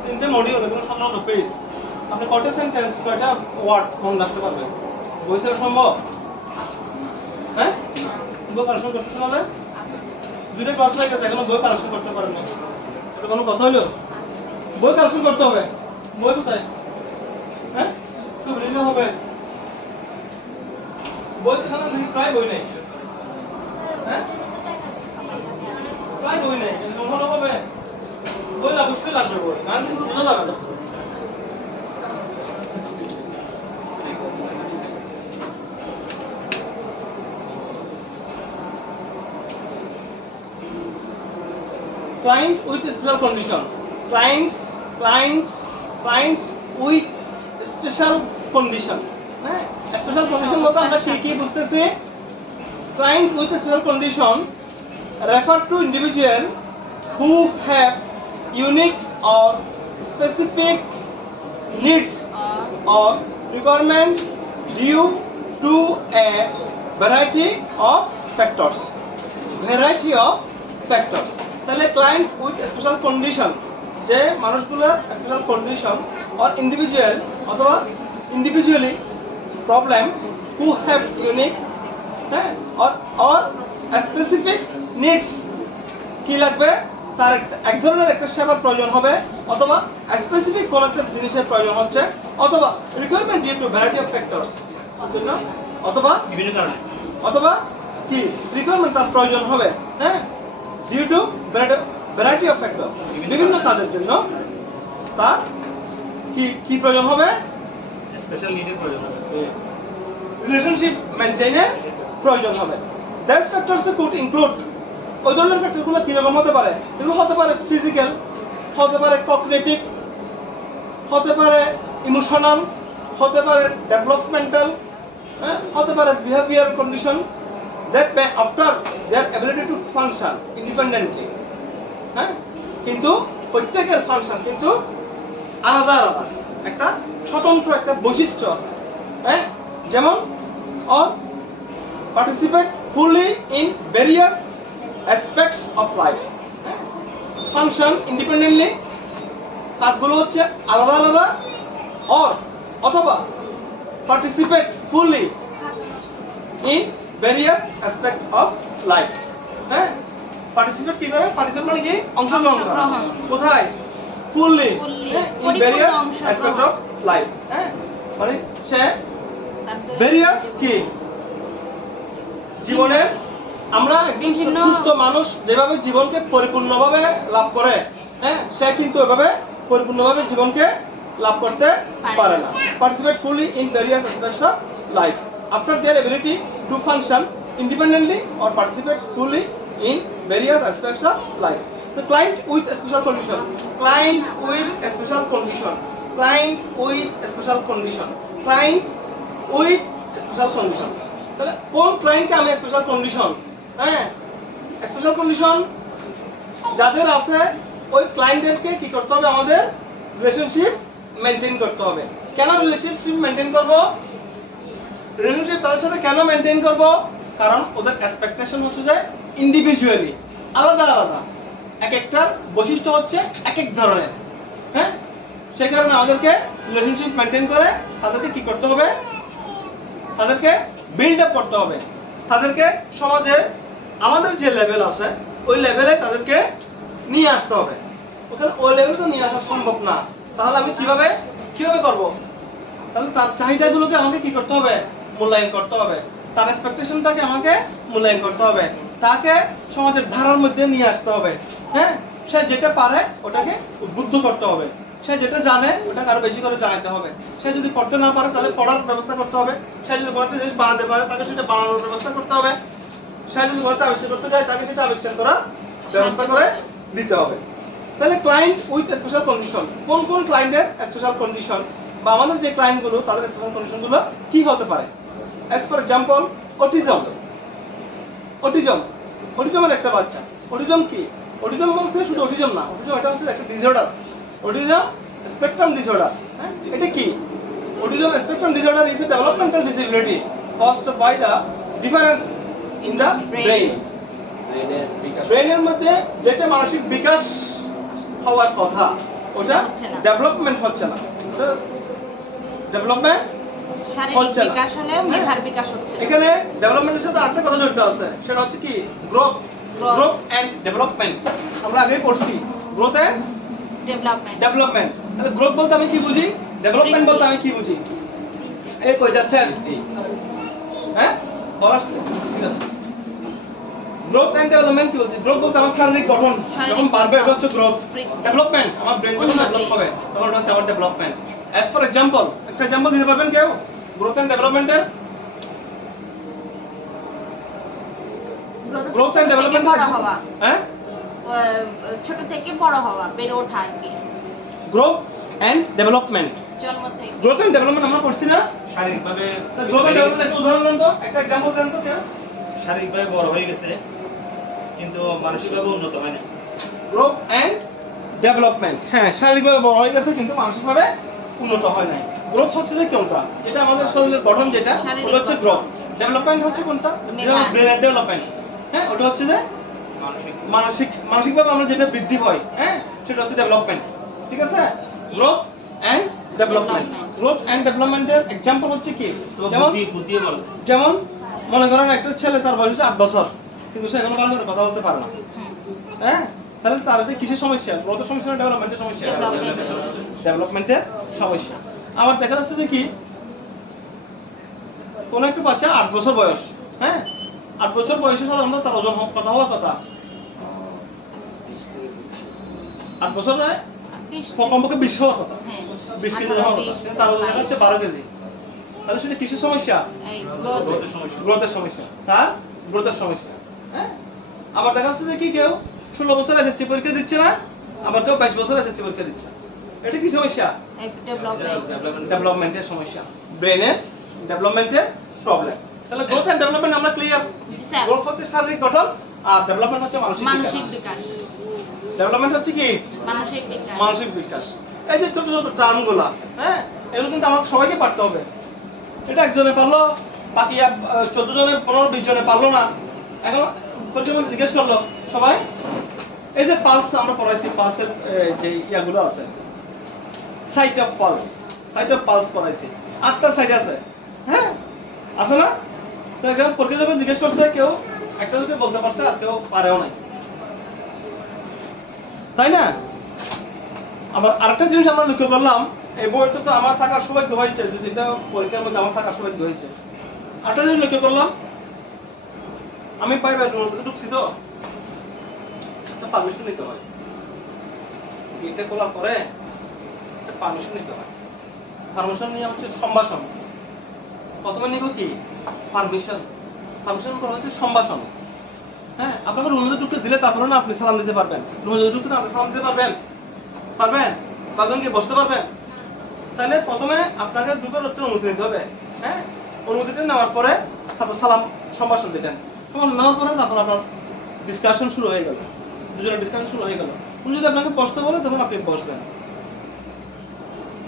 3টে মডিউল, এগুলো 17টা পেজ। আপনি কয়টা সেন্টেন্স, কয়টা ওয়ার্ড মনে রাখতে পারবেন? বইছেন সম্ভব? হ্যাঁ, বই কালেকশন করতে হবে। 2টা ক্লাস হয়ে গেছে, এখনো বই কালেকশন করতে পারেন না। এটা কোনো কথা হলো? বই কালেকশন করতে হবে। বই কোথায়? হ্যাঁ, খুব রিনো হবে। বই এখানে দেখি প্রায় বই নেই। হ্যাঁ, প্রায় বই নেই। মনে হবে বই অবশ্যই লাগবে, বই না কিন্তু বোঝা যাবে না। Client with special condition. Clients with special condition. Special condition বলতে আমরা কি বুঝতেছি? Client with special condition refer to individual who have unique or specific needs or requirement due to a variety of factors. তাহলে client with special condition, যে মানুষগুলো special condition or individual অথবা individually problem who have unique, হ্যাঁ, or specific needs, কি লাগবে? তার এক ধরনের একটা সেবার প্রয়োজন হবে, অথবা স্পেসিফিক কোন একটা জিনিসের প্রয়োজন হচ্ছে, অথবা requirement due to variety of factors, অথবা বিভিন্ন কারণে, অথবা কি রিকোয়ারমেন্ট তার প্রয়োজন হবে, হ্যাঁ, due to variety of factor, বিভিন্ন কাজের জন্য তার কি প্রয়োজন হবে? স্পেশাল নিডের প্রয়োজন হবে, রিলেশনশিপ মেইনটেইনের প্রয়োজন হবে। দিস ফ্যাক্টরস কুড ইনক্লুড, ওই ধরনের ফ্যাক্টরগুলো কিরকম হতে পারে? এগুলো হতে পারে ফিজিক্যাল, হতে পারে কগনিটিভ, হতে পারে ইমোশনাল, হতে পারে ডেভেলপমেন্টাল, হতে পারে behaviour condition that may after their ability to function independently, হ্যাঁ, কিন্তু প্রত্যেকের ফাংশন কিন্তু আলাদা আলাদা, একটা স্বতন্ত্র একটা বৈশিষ্ট্য আছে, হ্যাঁ, যেমন or participate fully in various aspects of life, function independently, কাজগুলো হচ্ছে আলাদা আলাদা, অথবা participate fully in various aspects of life. হ্যাঁ পার্টিসিপেট কি করে পার্টিসিপেট মানে কি অংশগ্রহণ করা কোথায় fully in various aspects of life হ্যাঁ মানে সে various কি জীবনের আমরা একজন সুস্থ মানুষ যেভাবে জীবনকে পরিপূর্ণভাবে লাভ করে হ্যাঁ সে কিন্তু এভাবে পরিপূর্ণভাবে জীবনকে লাভ করতে পারে না participate fully in various aspects of life after their ability to function independently or participate fully in various aspects of life. The client with a special condition. Client with a special condition. Client with a special condition. Client with a special condition. তাহলে কোন ক্লায়েন্টকে আমি special condition হ্যাঁ special condition যাদের আছে ওই ক্লায়েন্টদেরকে কি করতে হবে আমাদের রিলেশনশিপ মেইনটেইন করতে হবে কেন রিলেশনশিপ মেইনটেইন করব রিলেশনশিপ তাদের সাথে কেন মেইনটেইন করব কারণ ওদের এক্সপেকটেশন হচ্ছে যে ইন্ডিভিজুয়ালি আলাদা আলাদা এক একটার বৈশিষ্ট্য হচ্ছে এক এক ধরনের হ্যাঁ সেই কারণে আমাদেরকে রিলেশনশিপ মেইনটেইন করে তাদেরকে কি করতে হবে তাদেরকে বিল্ড আপ করতে হবে তাদেরকে সমাজে আমাদের যে লেভেল আছে ওই লেভেলে তাদেরকে নিয়ে আসতে হবে ওখানে ওই লেভেলে তো নিয়ে আসা সম্ভব না তাহলে আমি কিভাবে করব তাহলে তার চাহিদাগুলোকে আমাকে কি করতে হবে মূল্যায়ন করতে হবে তার এক্সপেকটেশনটাকে আমাকে মূল্যায়ন করতে হবে তাকে সমাজের ধারার মধ্যে নিয়ে আসতে হবে হ্যাঁ সে যেটা পারে ওটাকে উদ্বুদ্ধ করতে হবে সে যেটা জানে ওটাকে আরো বেশি করে জানাতে হবে সে যদি পড়তে না পারে তাহলে পড়ার ব্যবস্থা করতে হবে সে যদি কোনো একটা জিনিস বানাতে পারে তাকে সেটা বানানোর ব্যবস্থা করতে হবে সে যদি কোনোটা আবিষ্কার করতে চায় তাকে সেটা আবিষ্কার করার ব্যবস্থা করে দিতে হবে তাহলে ক্লায়েন্ট উইথ স্পেশাল কন্ডিশন কোন কোন ক্লায়েন্টের স্পেশাল কন্ডিশন বা আমাদের যে ক্লায়েন্টগুলো তাদের স্পেশাল কন্ডিশনগুলো কি হতে পারে অ্যাজ ফর এক্সাম্পল অটিজমের একটা বাচ্চা অটিজম কি অটিজম বলতে শুধু অটিজম না অটিজম এটা হচ্ছে একটা ডিসঅর্ডার অটিজম স্পেকট্রাম ডিসঅর্ডার হ্যাঁ এটা কি autism spectrum disorder is a developmental disability caused by the difference in the brain ব্রেনের মধ্যে যেটা মানসিক বিকাশ হওয়ার কথা ওটা ডেভেলপমেন্ট হচ্ছে না ওটা ডেভেলপমেন্ট শারীরিক বিকাশ হলে মেধার বিকাশ হচ্ছে এখানে ডেভেলপমেন্টের সাথে আরেকটা কথা জড়িত আছে সেটা হচ্ছে কি গ্রোথ এন্ড ডেভেলপমেন্ট আমরা আগেই পড়ছি গ্রোথ এন্ড ডেভেলপমেন্ট তাহলে গ্রোথ বলতে আমি কি বুঝি ডেভেলপমেন্ট বলতে আমি কি বুঝি এই কই যাচ্ছেন হ্যাঁ বলাস ঠিক আছে গ্রোথ এন্ড ডেভেলপমেন্ট কি বলছি গ্রোথ বলতে আমার শারীরিক গঠন যখন বাড়বে এটা হচ্ছে গ্রোথ ডেভেলপমেন্ট আমার ব্রেন যখন ডেভেলপ হবে তখন এটা হচ্ছে আমার ডেভেলপমেন্ট অ্যাজ ফর एग्जांपल একটা एग्जांपल দিতে পারবেন কেউ গ্রোথ এন্ড ডেভেলপমেন্টের গ্রোথ এন্ড ডেভেলপমেন্ট বড় হওয়া হ্যাঁ ছোট থেকে বড় হওয়া বেড়ে ওঠা আর কি গ্রোথ এন্ড ডেভেলপমেন্ট জন্ম থেকে গ্রোথ এন্ড ডেভেলপমেন্ট আমরা পড়ছি না শারীরিকভাবে গ্রোথ এন্ড ডেভেলপমেন্ট একটা উদাহরণ দেন তো একটা एग्जांपल দেন তো কেউ শারীরিকভাবে বড় হয়ে গেছে কিন্তু মানসিকভাবে উন্নত হয় না গ্রোথ এন্ড ডেভেলপমেন্ট হ্যাঁ শারীরিকভাবে বড় হয়ে গেছে কিন্তু মানসিকভাবে উন্নত হয় নাই গ্রোথ হচ্ছে যে কোনটা যেটা আমাদের শরীরের গঠন যেটা ওটা হচ্ছে গ্রোথ ডেভেলপমেন্ট হচ্ছে কোনটা যেটা ব্রেনের ডেভেলপমেন্ট হ্যাঁ ওটা হচ্ছে যে মানসিকভাবে আমরা যেটা বৃদ্ধি হয় হ্যাঁ সেটা হচ্ছে ডেভেলপমেন্ট ঠিক আছে গ্রোথ এন্ড ডেভেলপমেন্টের एग्जांपल হচ্ছে কি যেমন মনে করেন একটা ছেলে তার বয়স 8 বছর কিন্তু সে এখনো ভালো করে কথা বলতে পারে না হ্যাঁ তাহলে তার এটা কিসের সমস্যা গ্রোথের সমস্যা না ডেভেলপমেন্টের সমস্যা ডেভেলপমেন্টের সমস্যা আবার দেখা যাচ্ছে যে কি কোন একটা বাচ্চা 8 বছর বয়স হ্যাঁ 8 বছর বয়সে সাধারণত তার ওজন কত হওয়ার কথা 8 বছরে কমপক্ষে 20 হওয়ার কথা 20 কেজি হওয়ার কথা কিন্তু তার ওজন দেখা যাচ্ছে 12 কেজি তাহলে সেটা কিসের সমস্যা গ্রোথের সমস্যা তার গ্রোথের সমস্যা হ্যাঁ আবার দেখা যাচ্ছে যে কি কেউ 16 বছর এসএসসি পরীক্ষা দিচ্ছে না আবার কেউ 22 বছর এসএসসি পরীক্ষা দিচ্ছে এটা কি সমস্যা ডেভেলপমেন্টের সমস্যা ব্রেনের ডেভেলপমেন্টের প্রবলেম তাহলে গ্রোথ এন্ড ডেভেলপমেন্ট আমরা ক্লিয়ার গ্রোথ হচ্ছে শারীরিক গঠন আর ডেভেলপমেন্ট হচ্ছে মানসিক বিকাশ ডেভেলপমেন্ট হচ্ছে কি মানসিক বিকাশ এই যে ছোট ছোট টার্মগুলো হ্যাঁ এগুলো কিন্তু আমাদের সবাইকে পড়তে হবে এটা একজনে পারলো বাকি 14 জনে 15-20 জনে পারলো না এখন পরিচয় জিজ্ঞেস করলো সবাই এই যে পালস আমরা পড়াইছি পালসের যে ইয়াগুলো আছে সাইট অফ পালস পড়াইছি 8টা সাইট আছে হ্যাঁ আছে না তো এখানে পরীক্ষা যখন জিজ্ঞেস করছে কেউ একটা দুটো বলতে পারছে আর কেউ পারেও নাই, তাই না? আবার আরেকটা জিনিস আমরা লক্ষ্য করলাম, এই বইটা তো আমার থাকার সৌভাগ্য হয়েছে, যদি এটা পরীক্ষার মধ্যে আমার থাকার সৌভাগ্য হয়েছে। আরেকটা জিনিস লক্ষ্য করলাম, আমি প্রাইভেট রুমের মধ্যে ঢুকছি তো একটা পারমিশন নিতে হয়, গেটটা খোলার পরে একটা পারমিশন নিতে হয়। পারমিশন নিয়ে হচ্ছে সম্ভাষণ। প্রথমে নিব কি পারমিশন, পারমিশন করা হচ্ছে সম্ভাষণ। হ্যাঁ, আপনাকে রুমের মধ্যে ঢুকতে দিলে তারপরে না আপনি সালাম দিতে পারবেন। রুমের মধ্যে ঢুকতে না আপনি সালাম দিতে পারবেন, পারবেন? কখন গিয়ে বসতে পারবেন? তাহলে প্রথমে আপনাকে ঢুকার একটা অনুমতি নিতে হবে। হ্যাঁ, অনুমতিটা নেওয়ার পরে তারপর সালাম সম্ভাষণ দিলেন। সম্ভাষণ নেওয়ার পরে তারপর আপনার ডিসকাশন শুরু হয়ে গেল, দুজনের ডিসকাশন শুরু হয়ে গেল। উনি যদি আপনাকে বসতে বলে তখন আপনি বসবেন।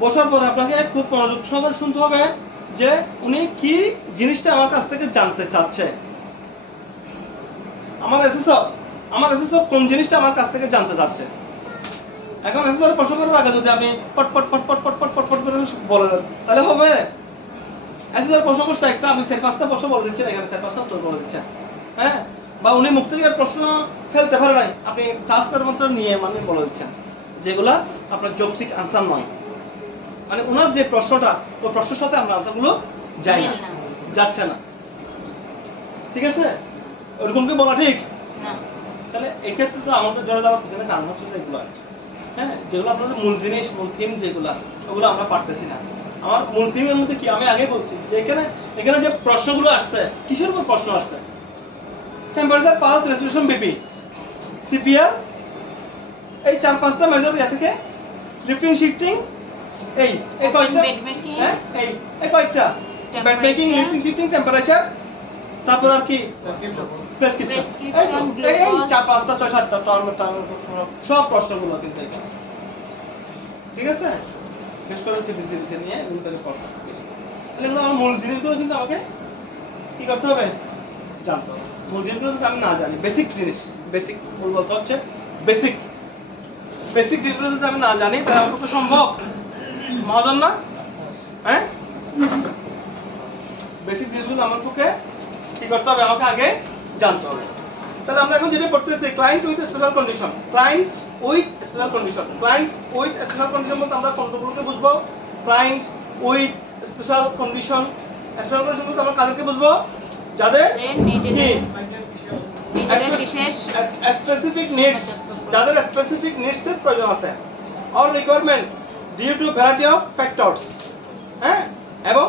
বসার পরে আপনাকে খুব মনোযোগ সহকারে শুনতে হবে যে উনি কি জিনিসটা আমার কাছ থেকে জানতে চাচ্ছে। আমার এসএসও কোন জিনিসটা আমার কাছ থেকে জানতে চাচ্ছে। এখন এসএসও প্রশ্ন করার আগে যদি আপনি পট পট পট পট পট পট পট পট করে বলে দেন তাহলে হবে? এসএসও প্রশ্ন করছে একটা, আপনি 4-5টা প্রশ্ন বলে দিচ্ছেন, এখানে 4-5টা উত্তর বলে দিচ্ছেন। হ্যাঁ, বা উনি মুখ থেকে প্রশ্ন ফেলতে পারে নাই, আপনি টাস্কের মতো নিয়ে মানে বলে দিচ্ছেন, যেগুলা আপনার যৌক্তিক আনসার নয়। মানে ওনার যে প্রশ্নটা, ওই প্রশ্নের সাথে আপনার আনসারগুলো যায় না, যাচ্ছে না। ঠিক আছে? ওরকম কি বলা ঠিক না? তাহলে এই ক্ষেত্রে তো আমাদের জন্য যাওয়ার পিছনে কারণ হচ্ছে যেগুলো, হ্যাঁ, যেগুলো আপনাদের মূল জিনিস, মূল থিম যেগুলো, ওগুলো আমরা পারতেছি না। আমার মূল থিমের মধ্যে কি আমি আগে বলছি যে এখানে যে প্রশ্নগুলো আসছে, কিসের উপর প্রশ্ন আসছে? Temperature, pulse, resolution, BP, CPR, এই 4-5টা মেজর ইয়া থেকে লিফটিং, শিফটিং, এই কয়টা? হ্যাঁ, এই কয়টা? Bed making, lifting, shifting, temperature, তারপর আর কি প্রেসক্রিপশন। এই 4-5টা 6-7টা সব প্রশ্নগুলো কিন্তু এখানে। ঠিক আছে? বিশেষ করে সিবিসি নিয়ে এগুলো প্রশ্ন। এগুলো আমার মূল জিনিসগুলো কিন্তু আমাকে কি করতে হবে? জানতে হবে। মূল জিনিসগুলো যদি আমি না জানি, বেসিক জিনিস, বেসিক বলতে হচ্ছে বেসিক জিনিসগুলো যদি আমি না জানি তাহলে আমার পক্ষে সম্ভব? মহাজন না? হ্যাঁ, বেসিক জিনিসগুলো আমার পক্ষে কি করতে হবে? আমাকে আগে জানতে হবে। তাহলে আমরা এখন যেটা পড়তেছি, client with special condition. Clients with special condition. Clients with special condition বলতে আমরা কোনগুলোকে বুঝবো? Clients with special condition. Special condition বলতে আমরা কাদেরকে বুঝবো? যাদের স্পেসিফিক নিডস, যাদের স্পেসিফিক নিডস এর প্রয়োজন আছে, or requirement due to variety of factors. হ্যাঁ, এবং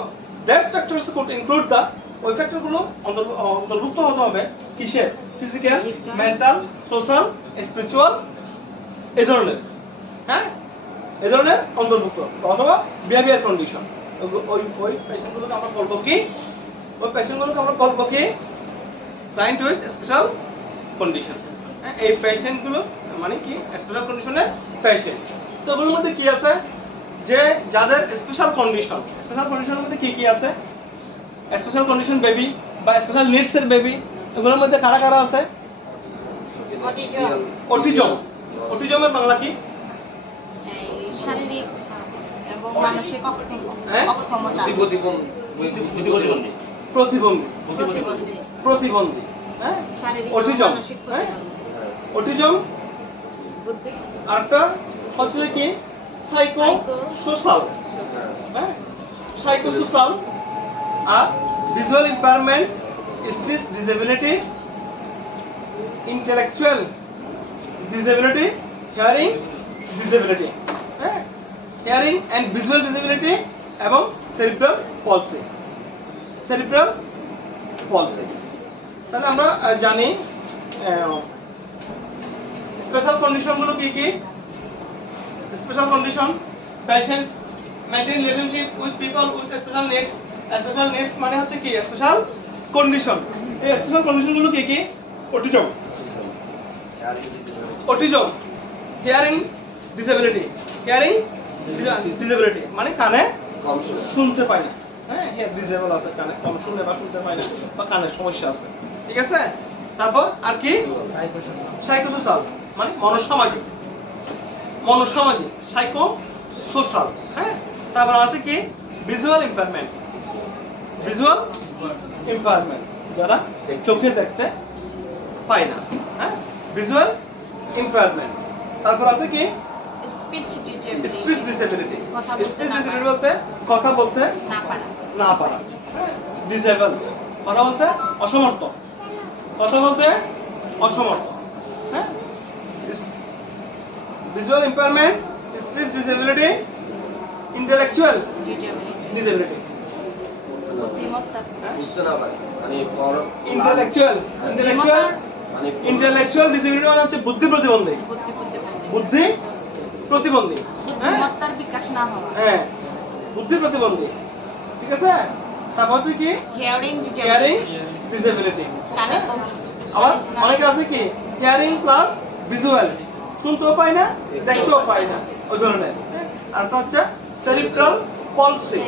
these factors could include the, ওই ফ্যাক্টরগুলো অন্তর্ভুক্ত হতে হবে কিসের? ফিজিক্যাল, মেন্টাল, সোশ্যাল, স্পিরিচুয়াল, এই ধরনের। হ্যাঁ, এই ধরনের অন্তর্ভুক্ত, অথবা বিহেভিয়ার কন্ডিশন। ওই পেশেন্টগুলোকে আমরা বলবো কি? Client with special condition. হ্যাঁ, এই পেশেন্টগুলো মানে কি? স্পেশাল কন্ডিশনের পেশেন্ট। তো ওগুলোর মধ্যে কি আছে? যে যাদের স্পেশাল কন্ডিশন, স্পেশাল কন্ডিশনের মধ্যে কি কি আছে? স্পেশাল কন্ডিশন বেবি বা স্পেশাল নিডস এর বেবি, এগুলোর মধ্যে কারা কারা আছে? অটিজম। অটিজমের বাংলা কি? শারীরিক এবং মানসিক অক্ষমতা, প্রতিবন্ধী। হ্যাঁ, অটিজম। হ্যাঁ, অটিজম। আরেকটা হচ্ছে কি? সাইকোসোশ্যাল। হ্যাঁ, সাইকোসোশ্যাল। আর visual impairment, speech disability, intellectual disability, hearing disability. হ্যাঁ, হিয়ারিং এন্ড ভিজুয়াল ডিসেবিলিটি এবং সেরিব্রাল পলসি। Cerebral palsy. তাহলে আমরা জানি স্পেশাল কন্ডিশনগুলো কি কি? Special condition, patients maintain relationship with people with special needs. Special needs মানে হচ্ছে কি? Special condition. এই স্পেশাল কন্ডিশনগুলো কি কি? Autism, hearing disability. Hearing disability মানে কানে কম শুনতে পায় না। হ্যাঁ, ডিসেবল আছে, কানে কম শুনে বা শুনতে পায় না, বা কানের সমস্যা আছে। ঠিক আছে? তারপর আর কি? সাইকোসোশ্যাল মানে মনোসামাজিক। সাইকোসোশ্যাল। হ্যাঁ, তারপর আছে কি? Visual impairment. যারা চোখে দেখতে পায় না। হ্যাঁ, ভিজুয়াল ইম্পেয়ারমেন্ট। তারপর আছে কি স্পিচ ডিসেবিলিটি, স্পিচ ডিসেবিলিটি। কথা বলতে স্পিচ না ডিসেবিলিটি পারা। বলতে কথা বলতে না পারা। না পারা। ডিসেবল কথা বলতে অসমর্থ, কথা বলতে অসমর্থ। হ্যাঁ, visual impairment, speech disability, intellectual disability. বুদ্ধিমত্তা, বুঝতে না পারে মানে বড় ইন্টেলেকচুয়াল মানে ইন্টেলেকচুয়াল ডিসেবিলিটি মানে হচ্ছে বুদ্ধি প্রতিবন্ধী। বুদ্ধি প্রতিবন্ধী। হ্যাঁ, বুদ্ধিমত্তার বিকাশ না হওয়া। হ্যাঁ, বুদ্ধি প্রতিবন্ধী। ঠিক আছে। তারপর হচ্ছে কি হিয়ারিং হিয়ারিং ডিসেবিলিটি, ডিসেবিলিটি। কানে আবার অনেকে আছে কি হিয়ারিং প্লাস ভিজুয়াল, শুনতেও পায় না দেখতেও পায় না ওই ধরনের। আর একটা হচ্ছে cerebral palsy.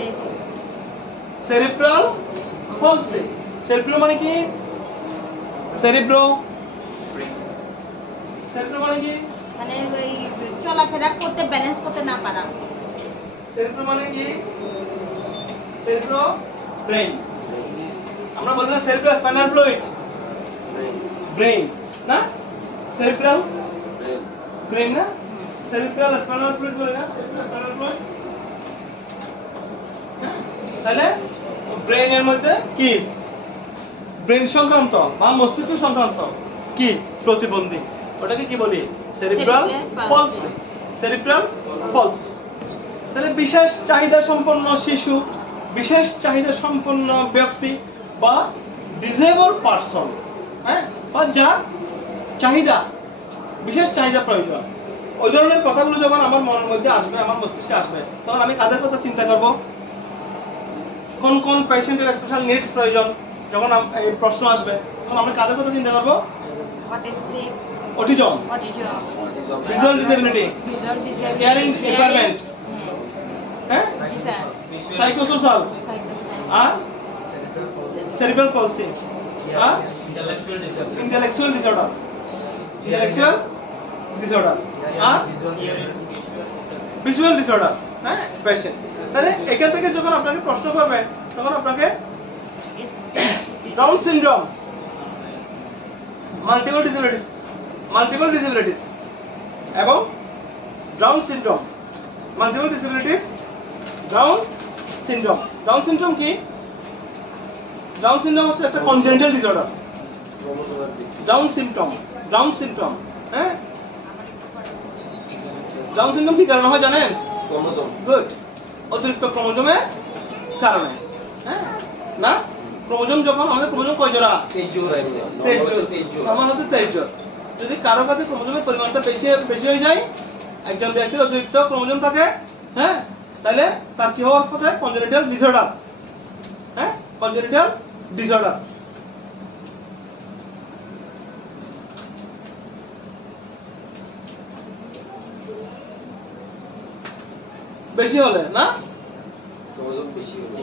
Cerebral palsy, cerebral মানে কি সেরিব্রো, সেরিব্রো মানে কি মানে ওই চলাফেরা করতে, ব্যালেন্স করতে না পারা। সেরিব্রো মানে কি সেরিব্রো ব্রেইন। আমরা বলি না সেরিব্রাল স্পাইনাল ফ্লুইড, ব্রেইন না, সেরিব্রাল ব্রেইন না, সেরিব্রাল স্পাইনাল ফ্লুইড বলে না, সেরিব্রাল স্পাইনাল ফ্লুইড। তাহলে ব্রেইনের মধ্যে কি ব্রেইন সংক্রান্ত বা মস্তিষ্ক সংক্রান্ত কি প্রতিবন্ধী, ওটাকে কি বলি সেরিব্রাল পলসি। Cerebral palsy. তাহলে বিশেষ চাহিদা সম্পন্ন শিশু, বিশেষ চাহিদা সম্পন্ন ব্যক্তি বা ডিসেবল পারসন, হ্যাঁ, বা যার চাহিদা বিশেষ চাহিদা প্রয়োজন, ওই ধরনের কথাগুলো যখন আমার মনের মধ্যে আসবে, আমার মস্তিষ্কে আসবে, তখন আমি কাদের কথা চিন্তা করব? কোন কোন পেশেন্টের স্পেশাল নিডস প্রয়োজন, যখন এই প্রশ্ন আসবে তখন আমরা কাদের কথা চিন্তা করব? Autistic, autism, visual disability, hearing impairment, হ্যাঁ, সাইকোসোশাল, আর সেরিব্রাল পলসি, আর ইন্টেলেকচুয়াল ডিসঅর্ডার, ইন্টেলেকচুয়াল ডিসঅর্ডার, আর ভিজুয়াল ডিসঅর্ডার। হ্যাঁ, পেশেন্ট। তাহলে এখান থেকে যখন আপনাকে প্রশ্ন করবে তখন আপনাকে ডাউন সিনড্রোম, মাল্টিপল ডিসেবিলিটিস এবং down syndrome, multiple disabilities, down syndrome. Down syndrome কি? ডাউন সিনড্রোম হচ্ছে একটা কনজেনিটাল ডিসঅর্ডার। ডাউন সিনড্রোম, হ্যাঁ, ডাউন সিনড্রোম কি কারণে হয় জানেন? ক্রোমোজোম। গুড, অতিরিক্ত ক্রোমোজোমের কারণে। হ্যাঁ, না, ক্রোমোজোম যখন আমাদের ক্রোমোজোম কয় জোড়া? 23 জোড়া। 23 জোড়া। আমার হচ্ছে 23 জোড়া। যদি কারো কাছে ক্রোমোজোমের পরিমাণটা বেশি হয়ে যায়, একজন ব্যক্তির অতিরিক্ত ক্রোমোজোম থাকে, হ্যাঁ, তাহলে তার কি হওয়ার কথা? Congenital disorder. হ্যাঁ, কনজেনিটাল ডিসঅর্ডার। বেশি হলে না,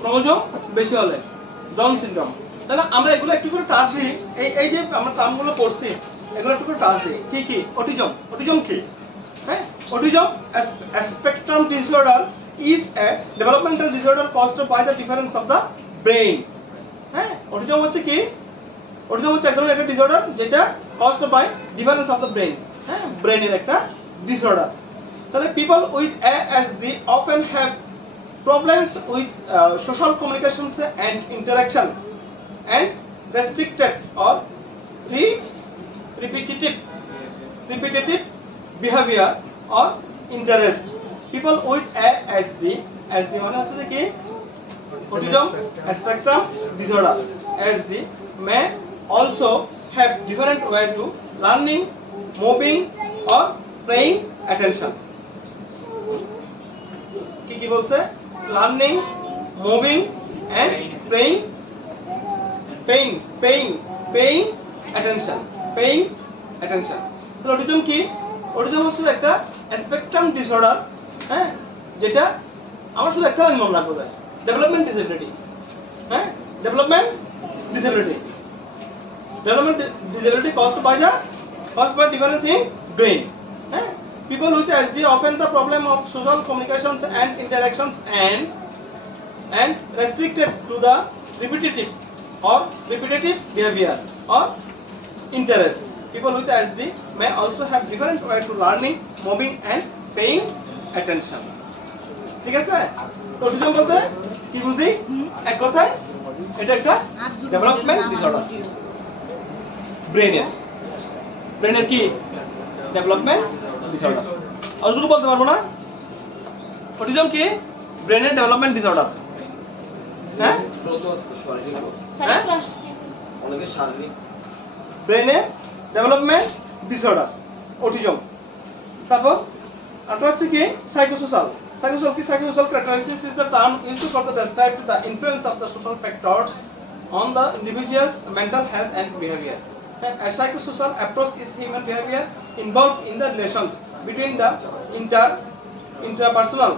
ক্রোমোজোম বেশি হলে ডাউন সিনড্রোম। তাহলে আমরা এগুলো একটু করে টাচ দিই, এই যে আমরা টার্মগুলো পড়ছি এগুলো একটু করে টাচ দিই। কি কি? অটিজম কি? হ্যাঁ, autism spectrum disorder is a developmental disorder caused by the difference of the brain. হ্যাঁ, অটিজম হচ্ছে কি? অটিজম হচ্ছে এক ধরনের একটা ডিসঅর্ডার যেটা caused by difference of the brain. হ্যাঁ, ব্রেনের একটা ডিসঅর্ডার। তাহলে people with ASD often have problems with social communications and interaction and restricted or repetitive behavior or interest. People with ASD মানে হচ্ছে কি? Autism spectrum disorder. ASD may also have different way to learning, moving or paying attention. কি বলছে? Learning, moving and paying attention. তো autism কি? Autism হচ্ছে একটা spectrum disorder, হ্যাঁ, যেটা আমার শুধু একটা লাইন মনে রাখবে, ডেভেলপমেন্ট ডিসেবিলিটি। হ্যাঁ, development disability caused by difference in brain. হ্যাঁ, people with ASD often the problem of social communications and interactions and restricted to the repetitive or repetitive behavior or interest. People with ASD may also have different way to learning, moving and paying attention. ঠিক আছে? তো autism বলতে কি বুঝি? এক কথায় এটা একটা ডেভেলপমেন্ট ডিসঅর্ডার। ব্রেনের কি ডেভেলপমেন্ট ডিসঅর্ডার। অতটুকু বলতে পারবো না। অটিজম কি ব্রেনের ডেভেলপমেন্ট ডিসঅর্ডার। হ্যাঁ? অনেকে শারীরিক ব্রেনের ডেভেলপমেন্ট ডিসঅর্ডার অটিজম। তারপর আরেকটা হচ্ছে কি সাইকোসোশাল। Psychosocial characteristics is the term used for the describe the influence of the social factors on the individual's mental health and behavior. A psychosocial approach is human behavior involved in the relations between the interpersonal,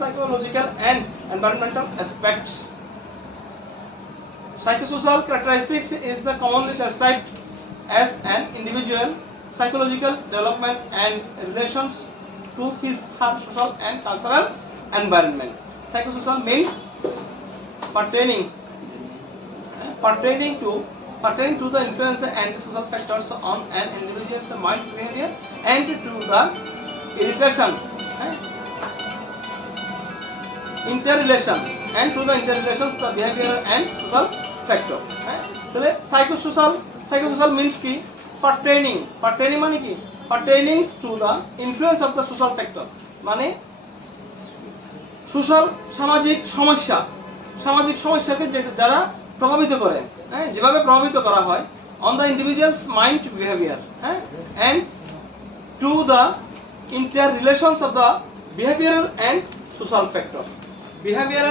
psychological and environmental aspects. Psychosocial characteristics is the commonly described as an individual psychological development and relations to his her social and cultural environment. Psychosocial means pertaining to the influence and social factors on an individual's mind behavior and to the interrelations the behavior and social factor. তাহলে psychosocial means কি pertaining মানে কি pertaining to the influence of the social factor মানে সামাজিক সমস্যাকে যারা প্রভাবিত করে, হ্যাঁ, যেভাবে প্রভাবিত করা হয় on the individual's mind behavior, হ্যাঁ, and to the interrelations of the behavioral and social factor. Behavior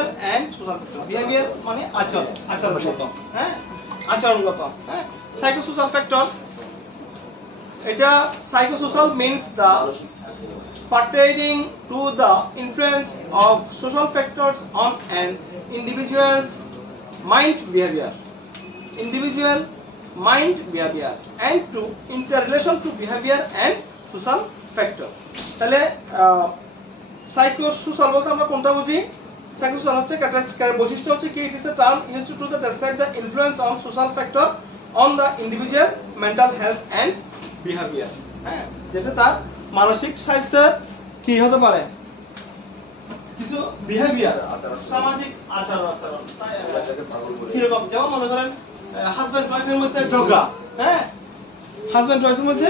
মানে আচরণগত, হ্যাঁ, আচরণগত, হ্যাঁ। Psychosocial factor এটা psychosocial means the pertaining to the influence of social factors on an individual's mind behavior and to interrelation to behavior and social factor. তাহলে psychosocial বলতে আমরা কোনটা বুঝি? Psychosocial হচ্ছে ক্যারেক্টারিস্টিক বৈশিষ্ট্য হচ্ছে কি it is a term used to describe the influence of social factor on the individual mental health and behavior, হ্যাঁ, যেটা তার মানসিক স্বাস্থ্যের কি হতে পারে কিছু বিহেভিয়ার সামাজিক আচরণ কিরকম, যেমন মনে করেন হাজব্যান্ড ওয়াইফের মধ্যে ঝগড়া, হ্যাঁ, হাজব্যান্ড ওয়াইফের মধ্যে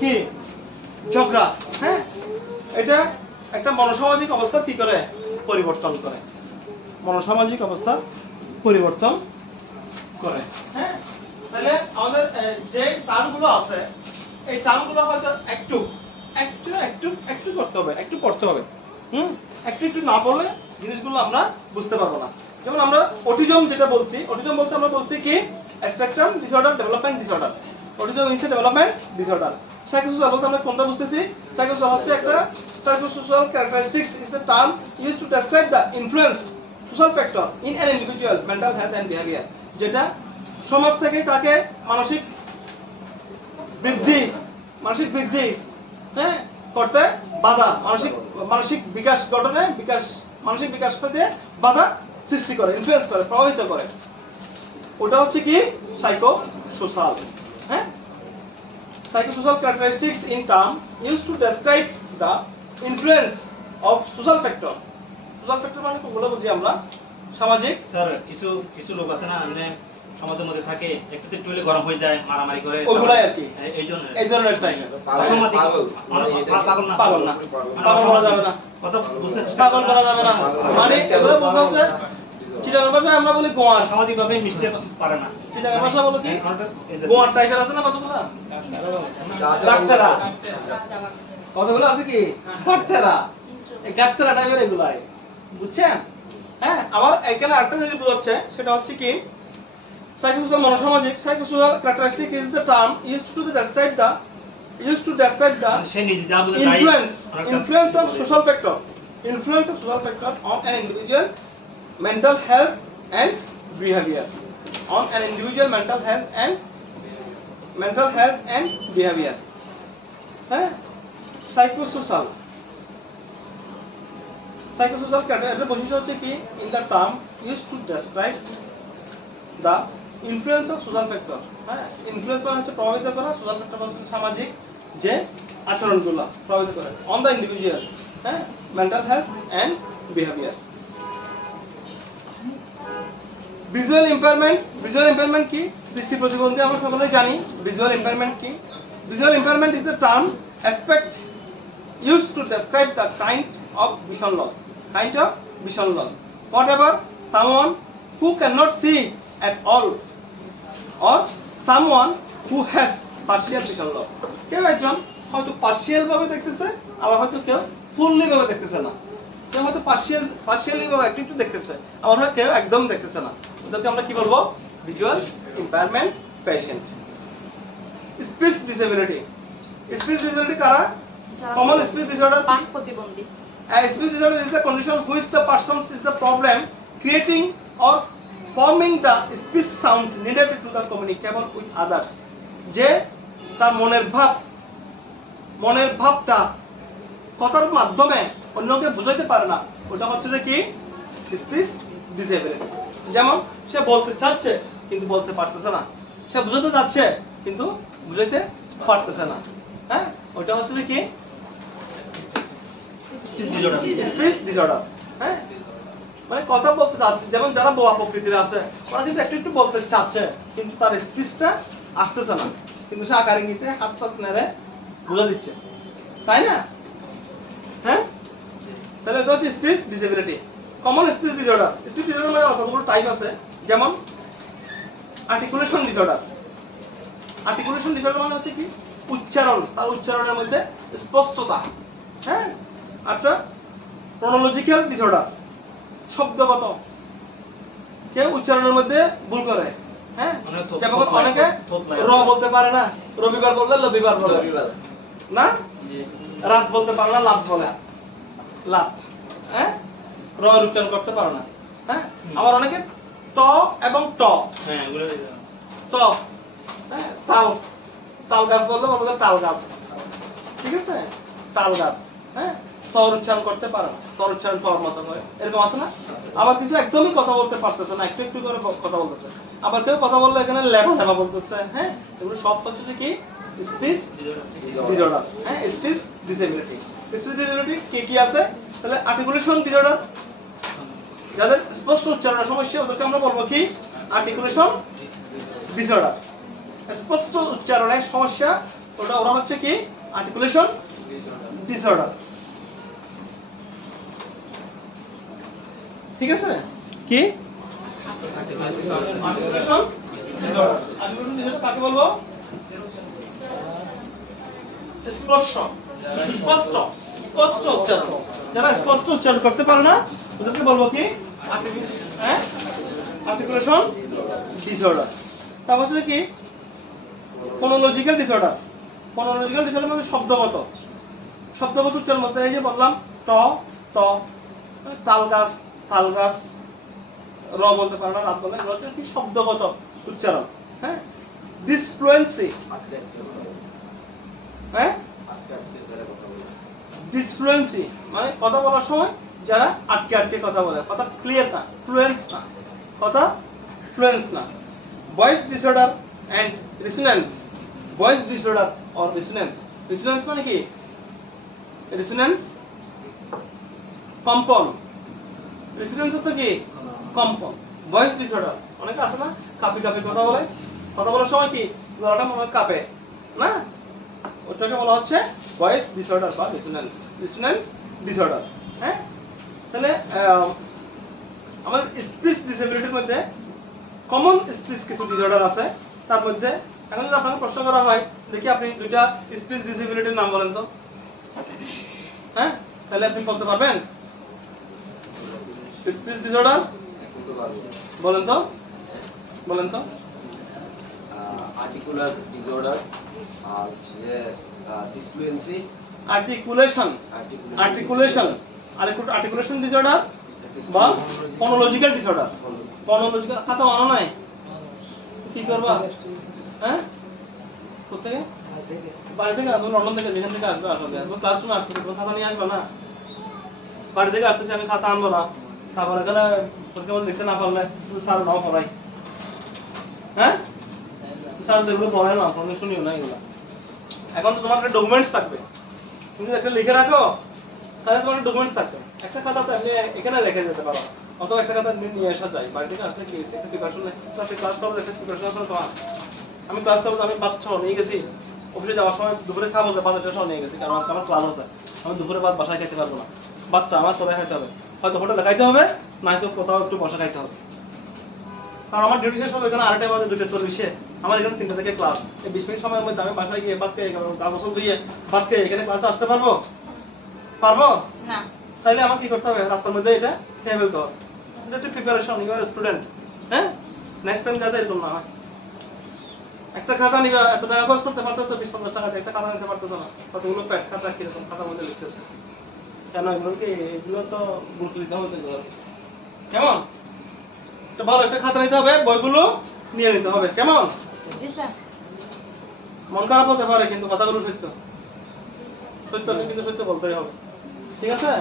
কি ঝগড়া, হ্যাঁ, এটা একটা মনোসামাজিক অবস্থা কি করে পরিবর্তন করে, মনোসামাজিক অবস্থা পরিবর্তন করে, হ্যাঁ। তাহলে আমাদের যে টার্মগুলো আছে এই টার্মগুলো হয়তো একটু করতে হবে, একটু পড়তে হবে, একটু না পড়লে জিনিসগুলো আমরা বুঝতে পারবো না। যেমন আমরা অটিজম যেটা বলছি, অটিজম বলতে আমরা বলছি কি spectrum disorder, development disorder. Autism is a development disorder. Psychosocial বলতে আমরা কোনটা বুঝতেছি? সাইকোসোশিয়াল হচ্ছে একটা psychosocial characteristics is the term used to describe the influence social factor in an individual mental health and behaviour, যেটা সমাজ থেকে তাকে মানসিক বৃদ্ধি, হ্যাঁ, করতে বাধা, মানসিক বিকাশ ঘটনে মানসিক বিকাশ পেতে বাধা সৃষ্টি করে, ইনফ্লুয়েন্স করে, প্রভাবিত করে। ওটা হচ্ছে কি সাইকোসোশাল, হ্যাঁ। Psychosocial characteristics in term used to describe the influence of social factor. Social factor মানে কোনগুলো বুঝি আমরা? সামাজিক। স্যার কিছু লোক আছে না, মানে সমাজের মধ্যে থাকে, একটু টুলে গরম হয়ে যায়, মারামারি করে, ওগুলাই আর কি এই ধরনের টাইপ। পাগল করা যাবে না, কথা বুঝতে পাগল করা যাবে না, মানে এগুলো বলতে হচ্ছে চিটাগাং ভাষায় আমরা বলি গোয়ার, সামাজিকভাবে মিশতে পারে না। চিটাগাং ভাষা বলো কি গোয়ার টাইপের আছে না কতগুলো গাটতেরা, কতগুলো আছে কি গাটতেরা, এই গাটতেরা টাইপের এগুলাই, বুঝছেন? হ্যাঁ, আবার এখানে আরেকটা জিনিস বোঝাচ্ছে, সেটা হচ্ছে কি সাইকোসোশিয়াল মনোসামাজিক। Psychosocial characteristic is the term used to describe the influence of social factor on an individual mental health and behavior, হ্যাঁ। সাইকোসোশাল ক্যারেক্টারিস্টিক বৈশিষ্ট্য হচ্ছে কি in the term used to describe the influence of social factor. হ্যাঁ, influence মানে হচ্ছে প্রভাবিত করা, social factor মানে হচ্ছে সামাজিক যে আচরণগুলো প্রভাবিত করে অন দ্য ইন্ডিভিজুয়াল, হ্যাঁ, mental health and behaviour. Visual impairment কি? দৃষ্টি প্রতিবন্ধী আমরা সকলেই জানি। ভিজুয়াল ইম্পায়ারমেন্ট কি? Visual impairment is the term aspect used to describe the kind of vision loss. Whatever someone who cannot see at all or someone who has partial vision loss. কেউ একজন হয়তো পার্শিয়াল ভাবে দেখতেছে, আবার হয়তো কেউ fully ভাবে দেখতেছে না। কেউ হয়তো পার্শিয়ালি ভাবে একটু দেখতেছে, আবার হয়তো কেউ একদম দেখতেছে না। ওটাকে আমরা কি বলবো? Visual impairment patient. Speech disability কারা? Common speech disorder. বাক প্রতিবন্ধী। Speech disorder is the condition which the person is the problem creating or forming the speech sound needed to the communicable with others. যে তার মনের ভাবটা কথার মাধ্যমে অন্যকে বোঝাতে পারে না, ওটা হচ্ছে যে কি? Speech disability. যেমন সে বলতে চাচ্ছে কিন্তু বলতে পারতেছে না, সে বুঝাতে চাচ্ছে কিন্তু বুঝাইতে পারতেছে না। হ্যাঁ, ওটা হচ্ছে যে কি? Speech disorder. হ্যাঁ, মানে কথা বলতে চাচ্ছে, যেমন যারা বোয়া প্রকৃতির আছে ওরা কিন্তু একটু বলতে চাচ্ছে কিন্তু তার স্পিচটা আসতেছে না, কিন্তু সে আকারে নিতে হাত পাত নেড়ে বুঝা দিচ্ছে, তাই না? হ্যাঁ, তাহলে এটা হচ্ছে speech disability. Common speech disorder মানে কতগুলো টাইপ আছে, যেমন আর্টিকুলেশন ডিসঅর্ডার মানে হচ্ছে কি? উচ্চারণ, তার উচ্চারণের মধ্যে স্পষ্টতা। হ্যাঁ, একটা ফোনোলজিক্যাল ডিসঅর্ডার, শব্দগত, কেউ উচ্চারণের মধ্যে ভুল করে। হ্যাঁ, যেমন অনেকে র বলতে পারে না, রবিবার বললে লবিবার বলে না, রাত বলতে পারে না, লাভ বলে লাভ। হ্যাঁ, র উচ্চারণ করতে পারে না। হ্যাঁ, আবার অনেকে ট এবং ট, হ্যাঁ এগুলো ট, হ্যাঁ, তাল গাছ বললে বলবো তাল গাছ, ঠিক আছে, তাল গাছ। হ্যাঁ, তর উচ্চারণ করতে পারে না, তর উচ্চারণ তর মতো হয়, এরকম আছে না? আবার কিছু একদমই কথা বলতে পারতেছে না, একটু করে কথা বলতেছে, আবার কেউ কথা বললে এখানে লেবা বলতেছে। হ্যাঁ, এগুলো সব হচ্ছে যে কি? Speech disorder. হ্যাঁ, স্পিচ ডিসেবিলিটি। স্পিচ ডিসেবিলিটি কি আছে? তাহলে আর্টিকুলেশন ডিসঅর্ডার, যাদের স্পষ্ট উচ্চারণের সমস্যা ওদেরকে আমরা বলবো কি? Articulation disorder. স্পষ্ট উচ্চারণের সমস্যা ওরা হচ্ছে কি? Articulation disorder. ঠিক আছে? কি? Articulation disorder. আর্টিকুলেশন ডিসঅর্ডার কাকে বলবো? স্পষ্ট উচ্চারণ, যারা স্পষ্ট উচ্চারণ করতে পারে না ওদেরকে বলবো কি? Articulation disorder. তারপর হচ্ছে কি? Phonological disorder. ফোনোলজিক্যাল ডিসঅর্ডার মানে শব্দগত উচ্চারণ বলতে, এই যে বললাম ট ট, তাল গাছ তাল গাছ, র বলতে পারে না, রাত বলে, এগুলো হচ্ছে কি? শব্দগত উচ্চারণ। হ্যাঁ, ডিসফ্লুয়েন্সি। হ্যাঁ, ডিসফ্লুয়েন্সি মানে কথা বলার সময় যারা আটকে কথা বলে, কথা ক্লিয়ার না, ফ্লুয়েন্স না, কথা ফ্লুয়েন্স না। Voice disorder and resonance. Voice disorder or resonance. Resonance মানে কি? রিসোনেন্স কম্পন। রিসোনেন্স হচ্ছে কি? কম্পন। ভয়েস ডিসঅর্ডার অনেকে আছে না, কাঁপি কথা বলে, কথা বলার সময় কি গলাটা মনে হয় কাঁপে না, ওটাকে বলা হচ্ছে ভয়েস ডিসঅর্ডার বা রিসোনেন্স ডিসঅর্ডার। হ্যাঁ, তাহলে আমাদের স্পিচ ডিসেবিলিটির মধ্যে কমন স্পিচ কিছু ডিসঅর্ডার আছে, তার মধ্যে এখন যদি আপনাকে প্রশ্ন করা হয়, দেখি আপনি দুইটা স্পিচ ডিসেবিলিটির নাম বলেন তো। হ্যাঁ, তাহলে আপনি বলতে পারবেন? স্পিচ ডিসঅর্ডার বলেন তো আর্টিকুলার ডিসঅর্ডার, আর হচ্ছে ডিসফ্লুয়েন্সি, আর্টিকুলেশন ডিসঅর্ডার বা ফোনোলজিক্যাল ডিসঅর্ডার। ফোনোলজিক্যাল কথা মনে নাই, কি করবা? হ্যাঁ, কোথেকে? বাড়ি থেকে আসবো, লন্ডন থেকে, যেখান থেকে আসবে ক্লাসরুমে আসতে, খাতা নিয়ে আসবে না। বাড়ি থেকে আসতেছি, আমি খাতা আনবো না, তারপর এখানে লিখতে না পারলে স্যার নাও পড়াই, হ্যাঁ স্যার যেগুলো বলে না কোনো শুনিও না এগুলো এখন তো তোমার একটা ডকুমেন্টস থাকবে তুমি যদি একটা লিখে রাখো তাহলে তোমার ডকুমেন্টস থাকবে একটা খাতাতে আপনি এখানে রেখে যেতে পারো অথবা একটা খাতা নিয়ে আসা যায় বাড়ি থেকে আসলে কি হয়েছে একটা প্রিপারেশন ক্লাসে ক্লাস করবো একটা প্রিপারেশন আছে তোমার আমি ক্লাস করবো আমি বাচ্চা নিয়ে গেছি অফিসে যাওয়ার সময় দুপুরে খাবো যে বাজারটা সহ নিয়ে গেছি কারণ আজকে আমার ক্লাস আছে আমি দুপুরে বাদ বাসায় খেতে পারবো না বাচ্চা আমার কোথায় খাইতে হবে হয়তো হোটেলে খাইতে হবে নয়তো কোথাও একটু বসা খাইতে হবে কারণ আমার ডিউটি শেষ হবে এখানে 8টা বাজে 2:40 আমার এখানে 3টা থেকে ক্লাস এই 20 মিনিট সময়ের মধ্যে আমি বাসায় গিয়ে বাদ খেয়ে গা গোসল দিয়ে বাদ খেয়ে এখানে ক্লাসে আসতে পারবো না তাহলে আমার কি করতে হবে রাস্তার মধ্যে এটা খেয়ে ফেলতে হবে এটা একটা প্রিপারেশন ইউ আর স্টুডেন্ট হ্যাঁ নেক্সট টাইম যাতে এরকম না হয় একটা খাতা নিবা এত টাকা খরচ করতে পারতেছো 20-50 টাকা দিয়ে একটা খাতা নিতে পারতেছো না কতগুলো প্যাক খাতা কিরকম খাতা মধ্যে লিখতেছে কেন এগুলো তো গুরুত্ব দিতে হবে কেমন একটা ভালো একটা খাতা নিতে হবে বইগুলো নিয়ে নিতে হবে কেমন জি স্যার মন খারাপ হতে পারে কিন্তু কথাগুলো সত্য কিন্তু সত্য বলতেই হবে ঠিক আছে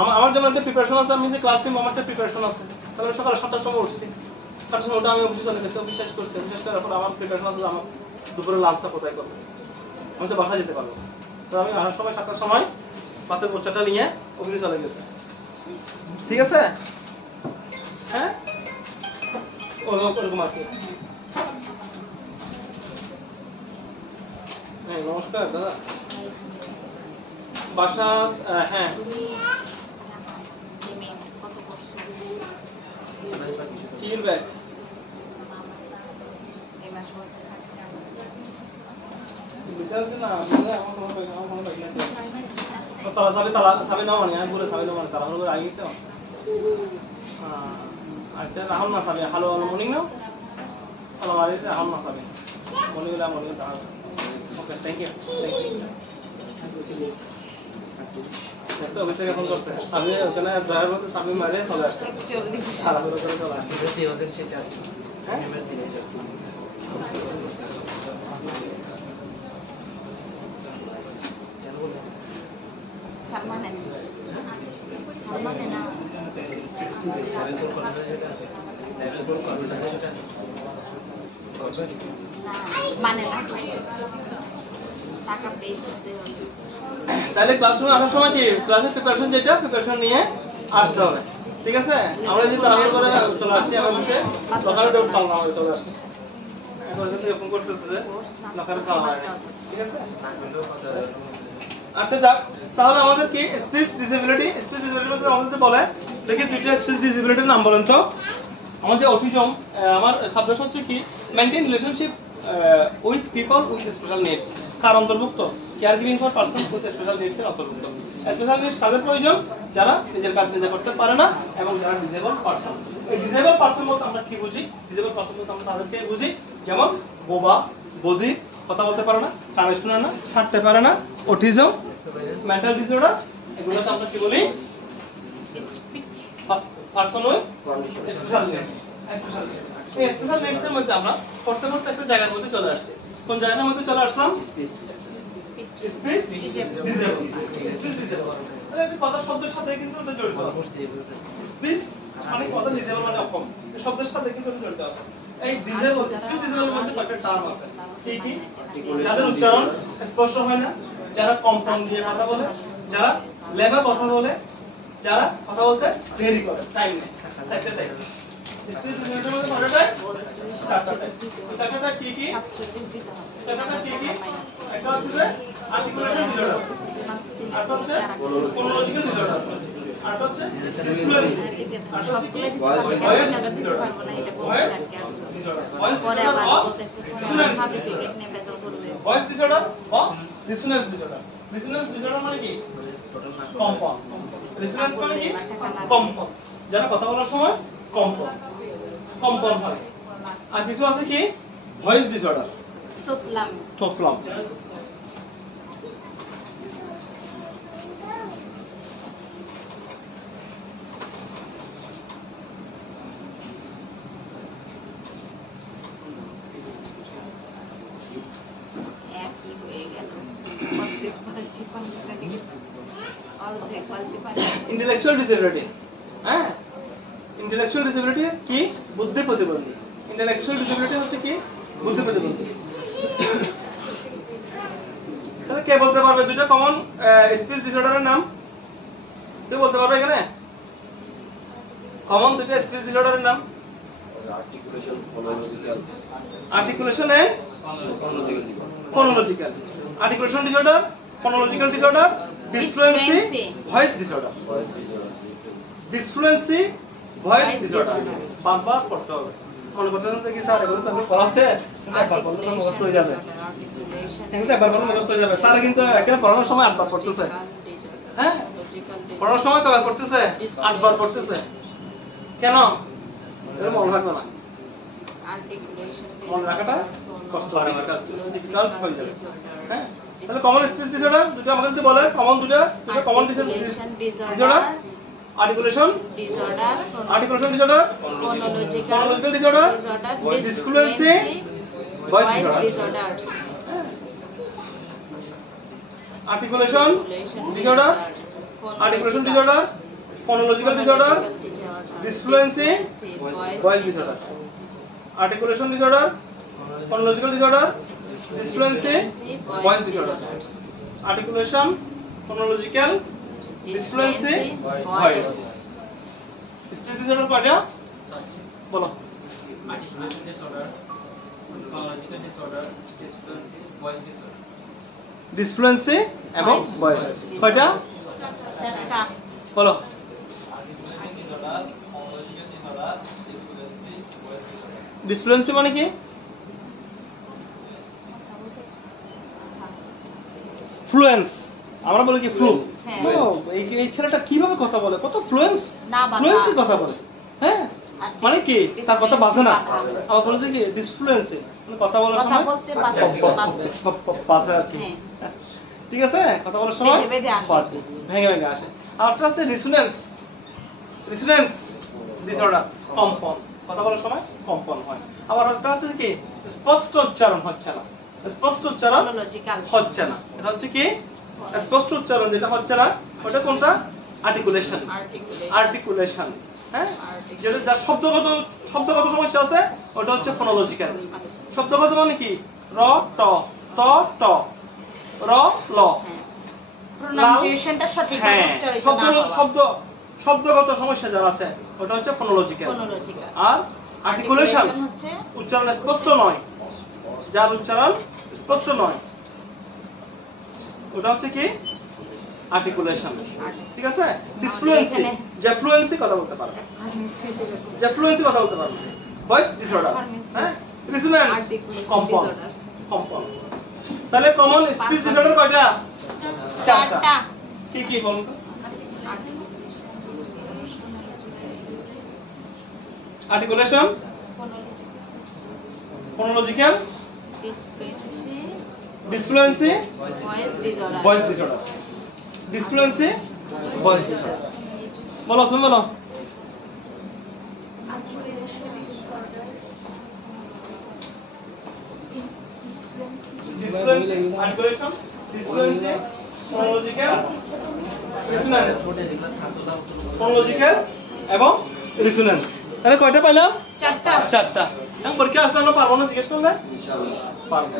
আমার যেমন একটা প্রিপারেশন আছে আমি যে ক্লাস নিব আমার একটা প্রিপারেশন আছে তাহলে আমি সকালে 7টার সময় উঠছি 7টার সময় আমি অফিসে চলে গেছি অফিস করছি অফিস করার পর আমার প্রিপারেশন আছে আমার দুপুরে লাঞ্চটা কোথায় করবো আমি তো বাসায় যেতে পারবো তো আমি আসার সময় 7টার সময় পাতের বোঝাটা নিয়ে অফিসে চলে গেছি ঠিক আছে হ্যাঁ ওরকম আর কি হ্যাঁ নমস্কার দাদা বাসা হ্যাঁ কির ব্যাগ বিচারতে না আমার কোনো ব্যাগ নাই তারা সাবে না মানে আমি বলে সাবে না মানে তারা করে আগে গেছে আচ্ছা রাহুল না সাবে হ্যালো মর্নিং না হ্যালো আরে রাহুল না সাবে মর্নিং দাঁড়াও ওকে থ্যাংক ইউ আচ্ছা অফিস থেকে ফোন করছে সামনে ওখানে ড্রাইভার বলতে সামনে মারে চলে আসছে তাড়াহুড়ো করে চলে আসছে হ্যাঁ সালমানের না মানে না টাকা পে করতে হবে তাহলে ক্লাসরুমে আসার সময় কি ক্লাসের প্রিপারেশন যেটা প্রিপারেশন নিয়ে আসতে হবে ঠিক আছে আমরা যদি তাড়াহুড়ো করে চলে আসছি আমার বসে দোকানে ঢোক পাল না চলে আসছি এখন যদি ফোন করতেছে যে দোকানে খাওয়া হয় ঠিক আছে আচ্ছা যাক তাহলে আমাদের কি স্পিচ ডিসেবিলিটি আমাদের বলে দেখি দুইটা স্পিচ ডিসেবিলিটির নাম বলেন তো আমার যে অটিজম আমার সাবজেক্ট হচ্ছে কি maintain relationship with people with special needs কার অন্তর্ভুক্ত care giving for person with special needs এর অন্তর্ভুক্ত স্পেশাল নিডস কাদের প্রয়োজন যারা নিজের কাজ নিজে করতে পারে না এবং যারা ডিসেবল পারসন এই ডিসেবল পারসন বলতে আমরা কি বুঝি ডিসেবল পারসন বলতে আমরা তাদেরকে বুঝি যেমন বোবা বধির কথা বলতে পারে না কানে শুনে না হাঁটতে পারে না অটিজম মেন্টাল ডিসঅর্ডার এগুলোকে আমরা কি বলি পারসন উইথ স্পেশাল নিডস এই স্পেশাল নিডস এর মধ্যে আমরা পড়তে একটা জায়গার মধ্যে চলে আসছি কোন জায়গার মধ্যে চলে আসলাম স্পেস ডিসেবল স্পেস ডিসেবল এই কথা শব্দের সাথে কিন্তু এটা জড়িত আছে স্পেস মানে কথা ডিসেবল মানে অক্ষম এই শব্দের সাথে কিন্তু এটা জড়িত আছে এই ডিসেবল স্পেস ডিসেবলের মধ্যে কয়েকটা টার্ম আছে কি যাদের উচ্চারণ স্পষ্ট হয় না যারা কম্পাউন্ড দিয়ে কথা বলে যারা লেভা কথা বলে যারা কথা বলতে দেরি করে টাইম নেই একটা টাইম স্পেস ডিসেবলের মধ্যে কয়টা চারটা কি চারটা কি একটা হচ্ছে যে আর্টিকুলেশন ডিসঅর্ডার আরেকটা হচ্ছে ফোনোলজিক্যাল ডিসঅর্ডার আরেকটা হচ্ছে ডিসফ্লুয়েন্সি আরেকটা হচ্ছে কি ভয়েস ডিসঅর্ডার ভয়েস ডিসঅর্ডার বা ডিসোনেন্স ডিসঅর্ডার ডিসোনেন্স ডিসঅর্ডার মানে কি কম্পন ডিসোনেন্স মানে কি কম্পন যারা কথা বলার সময় কম্পন হয় আর কিছু আছে কি ভয়েস ডিসঅর্ডার তোতলাম ইন্টেলেকচুয়াল ডিসএবিলিটি হ্যাঁ ইন্টেলেকচুয়াল ডিসএবিলিটি কি বুদ্ধি প্রতিবন্ধী ইন্টেলেকচুয়াল ডিসেবিলিটি হচ্ছে কি বুদ্ধি প্রতিবন্ধী। তাহলে কে বলতে পারবে দুটো কমন স্পিচ ডিসঅর্ডারের নাম? কেউ বলতে পারবে এখানে কমন দুটো স্পিচ ডিসঅর্ডারের নাম? Articulation and phonological. Articulation disorder, phonological disorder, dysfluency, voice disorder. Dysfluency, voice disorder বারবার পড়তে হবে। মনে করতে হচ্ছে কি স্যার এগুলো তো আমি পড়াচ্ছে কিন্তু একবার পড়লে তো মুখস্থ হয়ে যাবে, কিন্তু একবার পড়লে মুখস্থ হয়ে যাবে। স্যার কিন্তু এখানে পড়ানোর সময় 8 বার পড়তেছে, হ্যাঁ পড়ানোর সময় কয়বার পড়তেছে? 8 বার পড়তেছে। কেন? এর মনে থাকবে না, মনে রাখাটা কষ্ট হবে, ডিফিকাল্ট হয়ে যাবে। হ্যাঁ তাহলে কমন স্পিচ ডিসঅর্ডার দুটো আমাকে যদি বলে কমন দুটো common disorder, articulation disorder, phonological disorder, dysfluency, voice disorder. Articulation disorder, phonological disorder, dysfluency, voice disorder. Articulation disorder, phonological disorder, dysfluency, voice disorder. Articulation, phonological, dysfluency, voice. Speech disorder কয়টা বলো? Articulation disorder, phonological disorder, dysphasia, voice disorder. ডিসফ্লুয়েন্সি এবং voice কয়টা চারটা। বলো? ডিসফ্লুয়েন্সি মানে কি? Fluency, আমরা বলি কি ফ্লু। এই ছেলেটা কিভাবে কথা বলে, কত ফ্লুয়েন্স, ফ্লুয়েন্সি কথা বলে। হ্যাঁ মানে কি তার কথা বাজে না, আবার বলে যে কি ডিসফ্লুয়েন্সি মানে কথা বলার সময় বাজে আর কি। ঠিক আছে, কথা বলার সময় ভেঙে ভেঙে আসে। আর একটা হচ্ছে রিসোনেন্স, রিসোনেন্স ডিসঅর্ডার, কম্পন, কথা বলার সময় কম্পন হয়। আবার একটা হচ্ছে কি স্পষ্ট উচ্চারণ হচ্ছে না, স্পষ্ট উচ্চারণ হচ্ছে না, এটা হচ্ছে কি স্পষ্ট উচ্চারণ যেটা হচ্ছে না, ওটা কোনটা? Articulation, articulation. হ্যাঁ যেটা যার শব্দগত সমস্যা আছে ওটা হচ্ছে ফোনোলজিক্যাল। শব্দগত মানে কি? র ট, ত ট, র ল, প্রনাউন্সিয়েশনটা সঠিকভাবে উচ্চারিত না হওয়া। শব্দগত সমস্যা যারা আছে ওটা হচ্ছে ফোনোলজিক্যাল। আর আর্টিকুলেশন হচ্ছে উচ্চারণ স্পষ্ট নয়, যার উচ্চারণ স্পষ্ট নয় ওটা হচ্ছে কি আর্টিকুলেশন। ঠিক আছে। ডিসফ্লুয়েন্সি, যে ফ্লুয়েন্সি কথা বলতে পারবে, যে ফ্লুয়েন্সি কথা বলতে পারবে। ভয়েস ডিসঅর্ডার, হ্যাঁ রিসোনেন্স, কম্পন, কম্পন। তাহলে কমন স্পিচ ডিসঅর্ডার কয়টা? চারটা। কি কি বলুন তো? Articulation, phonological, dysfluency, voice disorder. Dysfluency, voice disorder. বলো তুমি বলো। Dysfluency, articulation, dysfluency, phonological, resonance, phonological এবং রিসোনেন্স। তাহলে কয়টা পাইলাম? চারটা। চারটা। আমি পরীক্ষা আসলে আমরা পারবো না জিজ্ঞেস করলে? পারবো,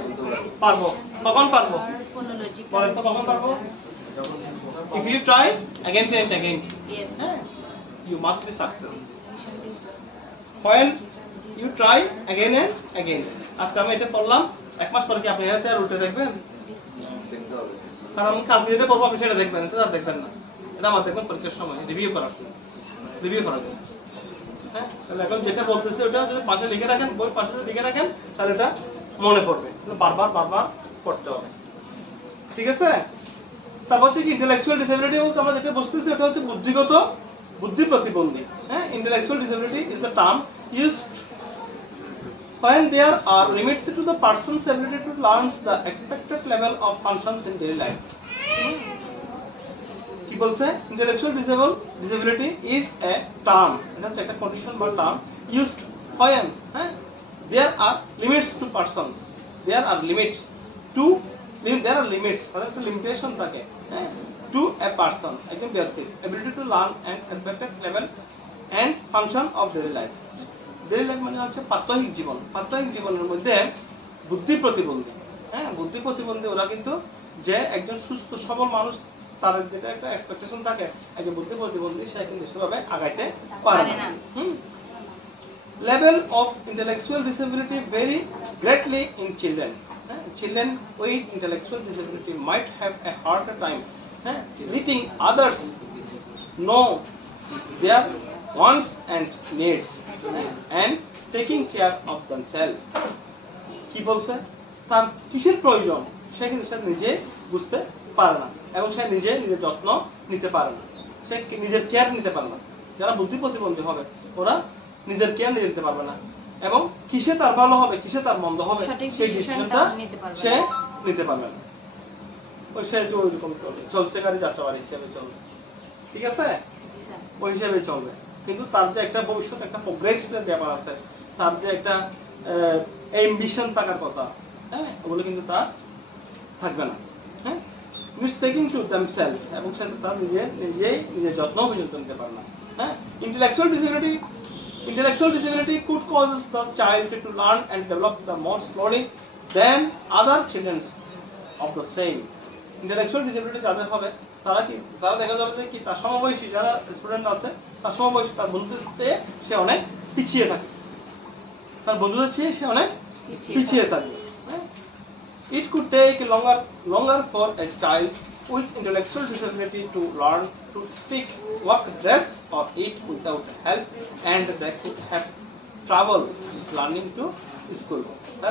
পারবো। কখন পারবো বলেন তো, কখন পারবো? If you try again and again, Yes. you must be success. When you try again and again. আজকে আমি এটা পড়লাম, এক মাস পরে কি আপনি এটা উল্টে দেখবেন? কারণ কাল দিয়ে এটা পড়বো, আপনি সেটা দেখবেন, এটা আর দেখবেন না। এটা আমার দেখবেন পরীক্ষার সময় রিভিউ করার সময়, রিভিউ করার জন্য। হ্যাঁ তাহলে এখন যেটা বলতেছি ওটা যদি পাশে লিখে রাখেন, বই পাশে লিখে রাখেন, তাহলে এটা মনে পড়বে, বারবার বারবার পড়তে হবে। ঠিক আছে। তারপর হচ্ছে কি ইন্টেলেকচুয়াল ডিসেবিলিটি বলতে আমরা যেটা বুঝতেছি ওটা হচ্ছে বুদ্ধিগত, বুদ্ধি প্রতিবন্ধী। হ্যাঁ intellectual disability is the term used when there are limits to the person's ability to learn the expected level of functions in daily life. কি বলছে? Intellectual disability is a term, এটা হচ্ছে একটা কন্ডিশন বা term used when there are limits to persons, there are limits to, there are limits, তাদের একটা limitation থাকে to a person, একদম ব্যক্তি ability to learn an expected level and function of daily life. Daily life মানে হচ্ছে প্রাত্যহিক জীবন। প্রাত্যহিক জীবনের মধ্যে বুদ্ধি প্রতিবন্ধী, হ্যাঁ বুদ্ধি প্রতিবন্ধী ওরা কিন্তু যে একজন সুস্থ সবল মানুষ তার যেটা একটা এক্সপেকটেশন থাকে একজন বুদ্ধি প্রতিবন্ধী সে কিন্তু সেভাবে আগাইতে পারে না। Level of intellectual disability vary greatly in children. Children with intellectual disability might have a harder time meeting others, know their wants and needs, and taking care of themselves. কি বলছে? তার কিসের প্রয়োজন সে কিন্তু সে নিজে বুঝতে পারে না এবং সে নিজে নিজের যত্ন নিতে পারে না, সে নিজের কেয়ার নিতে পারে না। যারা বুদ্ধি প্রতিবন্ধী হবে ওরা নিজের কেয়ার নিতে পারবে না এবং কিসে তার ভালো হবে কিসে তার মন্দ হবে সেই ডিসিশনটা সে নিতে পারবে না। ওই সে যে ওইরকম চলছে গাড়ি যাত্রাবাড়ি হিসেবে চলবে, ঠিক আছে, ওই হিসেবে চলবে। কিন্তু তার যে একটা ভবিষ্যৎ একটা প্রোগ্রেসের ব্যাপার আছে, তার যে একটা অ্যাম্বিশন থাকার কথা, হ্যাঁ ওগুলো কিন্তু তার থাকবে না। হ্যাঁ মিটস টেকিং টু দেমসেলফ এবং সে তার নিজের যত্ন পর্যন্ত নিতে পারে না। হ্যাঁ Intellectual disability could cause the child to learn and develop the more slowly than other children of the same. Intellectual disability যাদের হবে তারা দেখা যাবে যে কি তার সমবয়সী যারা স্টুডেন্ট আছে তার সমবয়সী তার বন্ধুদের চেয়ে সে অনেক পিছিয়ে থাকে, তার বন্ধুদের চেয়ে সে অনেক পিছিয়ে থাকে। It could take longer for a child with intellectual disability to learn to speak, walk, dress, or eat without help, and they could have trouble learning to school.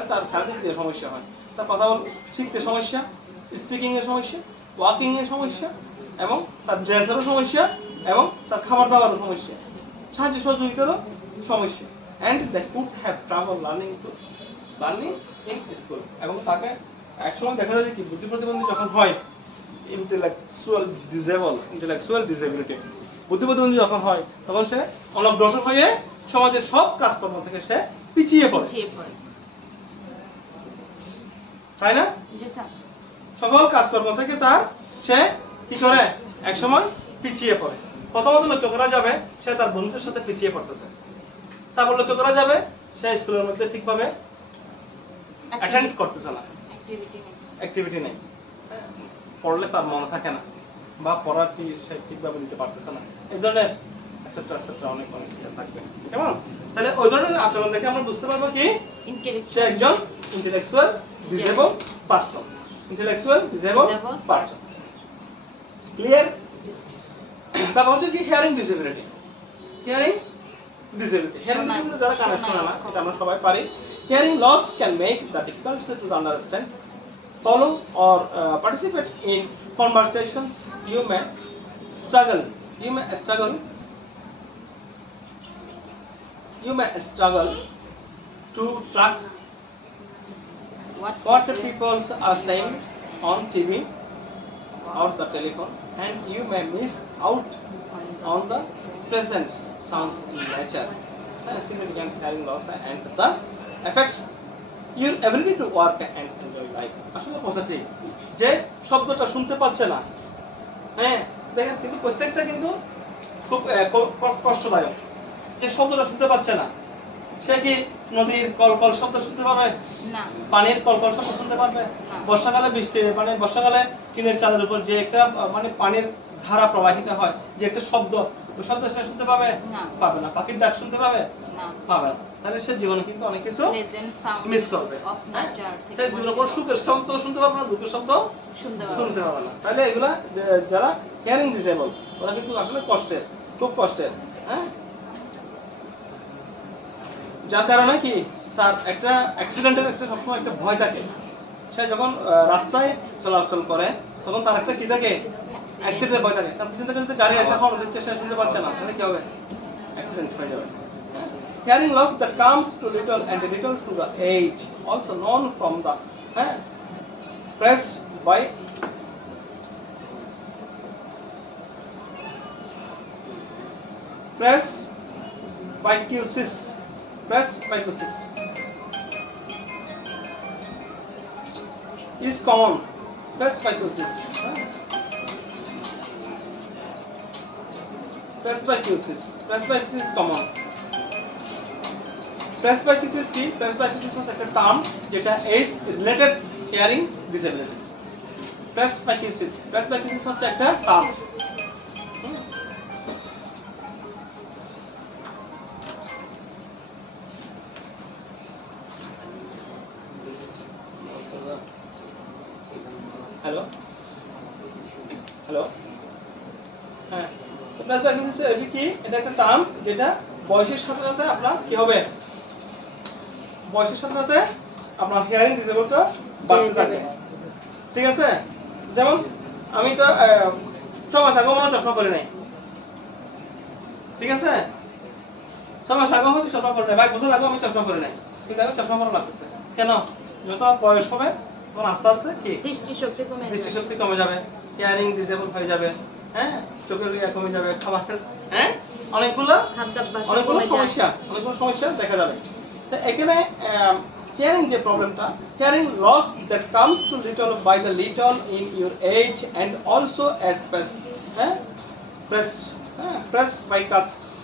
তার শারীরিক সমস্যা হয়, তার কথা শিখতে সমস্যা, স্পিকিং এর সমস্যা, ওয়াকিং এর সমস্যা এবং তার ড্রেসেরও সমস্যা এবং তার খাবার দাবারের সমস্যা, সাহায্য সহযোগিতারও সমস্যা। And they could have trouble learning in school. এবং তাকে একসময় দেখা যায় কি বুদ্ধি প্রতিবন্ধী যখন হয় ইন্টেলেকচুয়াল ডিসেবিলিটি বুদ্ধি প্রতিবন্ধী যখন হয় তখন সে অনগ্রসর হয়ে সমাজের সব কাজকর্ম থেকে সে পিছিয়ে পড়ে, তাই না? সকল কাজকর্ম থেকে সে কি করে একসময় পিছিয়ে পড়ে। প্রথমত লক্ষ্য করা যাবে সে তার বন্ধুদের সাথে পিছিয়ে পড়তেছে, তারপর লক্ষ্য করা যাবে সে স্কুলের মধ্যে ঠিকভাবে অ্যাটেন্ড করতেছে না, অ্যাক্টিভিটি নেই, পড়লে তার মনে থাকে না বা পড়ার কি সে ঠিকভাবে নিতে পারতেছে না, এই ধরনের এটসেট্রা অনেক থাকবে। কেমন? তাহলে ওই ধরনের আচরণ দেখে আমরা বুঝতে পারবো কি সে একজন ইন্টেলেকচুয়াল ডিসেবল পারসন। ক্লিয়ার? তারপর হচ্ছে কি হিয়ারিং ডিসেবিলিটি। হিয়ারিং ডিসেবিলিটি যারা কানে শোনে না এটা আমরা সবাই পারি। Hearing loss can make the difficult to understand, follow or participate in conversations. You may struggle to track what people are saying on TV or the telephone, and you may miss out on the pleasant sounds in nature. Significant hearing loss and the effects your ability to work and enjoy life. আসলে কথা ঠিক যে শব্দটা শুনতে পাচ্ছে না, হ্যাঁ দেখেন কিন্তু প্রত্যেকটা কিন্তু খুব কষ্টদায়ক। যে শব্দটা শুনতে পাচ্ছে না সে কি নদীর কলকল শব্দ শুনতে পারবে না, পানির কলকল শব্দ শুনতে পারবে? বর্ষাকালে বৃষ্টি মানে বর্ষাকালে টিনের চালের উপর যে একটা মানে পানির ধারা প্রবাহিত হয় যে একটা শব্দ, ওই শব্দ সে শুনতে পাবে পাবে না। পাখির ডাক শুনতে পাবে পাবে না। তাহলে সে জীবনে কিন্তু অনেক কিছু মিস করবে। সে জীবনে কোনো সুখের শব্দ শুনতে পারবে না, দুঃখের শব্দ শুনতে পারবে না। তাহলে এগুলা যারা হিয়ারিং ডিসেবল ওরা কিন্তু আসলে কষ্টের, খুব কষ্টের। হ্যাঁ যার কারণে কি তার একটা অ্যাক্সিডেন্টের একটা সবসময় একটা ভয় থাকে। সে যখন রাস্তায় চলাচল করে তখন তার একটা কি থাকে অ্যাক্সিডেন্টের ভয় থাকে। তার পিছন থেকে যদি গাড়ি আসা হর্ন দিচ্ছে সে শুনতে পাচ্ছে না, তাহলে কি হবে? অ্যাক্সিডেন্ট হয়ে যাবে। Hearing loss that comes to little and little to the age, also known from the presbycusis is common. Presbycusis is common. প্রেসবাইকিসিস কি? প্রেসবাইকিসিস হচ্ছে একটা টার্ম যেটা এজ রিলেটেড হিয়ারিং ডিসেবিলিটি। প্রেসবাইকিসিস হচ্ছে একটা টার্ম। হ্যালো হ্যালো, হ্যাঁ, প্রেসবাইকিসিস এটা কি? এটা একটা টার্ম যেটা বয়সের সাথে সাথে আপনার কি হবে? বয়সের সাথে সাথে আপনার হিয়ারিং ডিসেবলটা বাড়তে থাকে, ঠিক আছে? যেমন আমি তো 6 মাস আগে মনে চশমা পরি নাই, ঠিক আছে? 6 মাস আগে হয়তো চশমা পরি নাই, 22 বছর আগে আমি চশমা পরি নাই, কিন্তু এখন চশমা পরা লাগতেছে। কেন? যত বয়স হবে তখন আস্তে আস্তে কি দৃষ্টিশক্তি কমে যাবে, হিয়ারিং ডিসেবল হয়ে যাবে, হ্যাঁ, চোখের ইয়া কমে যাবে, খাবার, হ্যাঁ, অনেকগুলো সমস্যা দেখা যাবে। তো এখানে হিয়ারিং যে প্রবলেমটা, hearing loss that comes to little by the little in your age and also as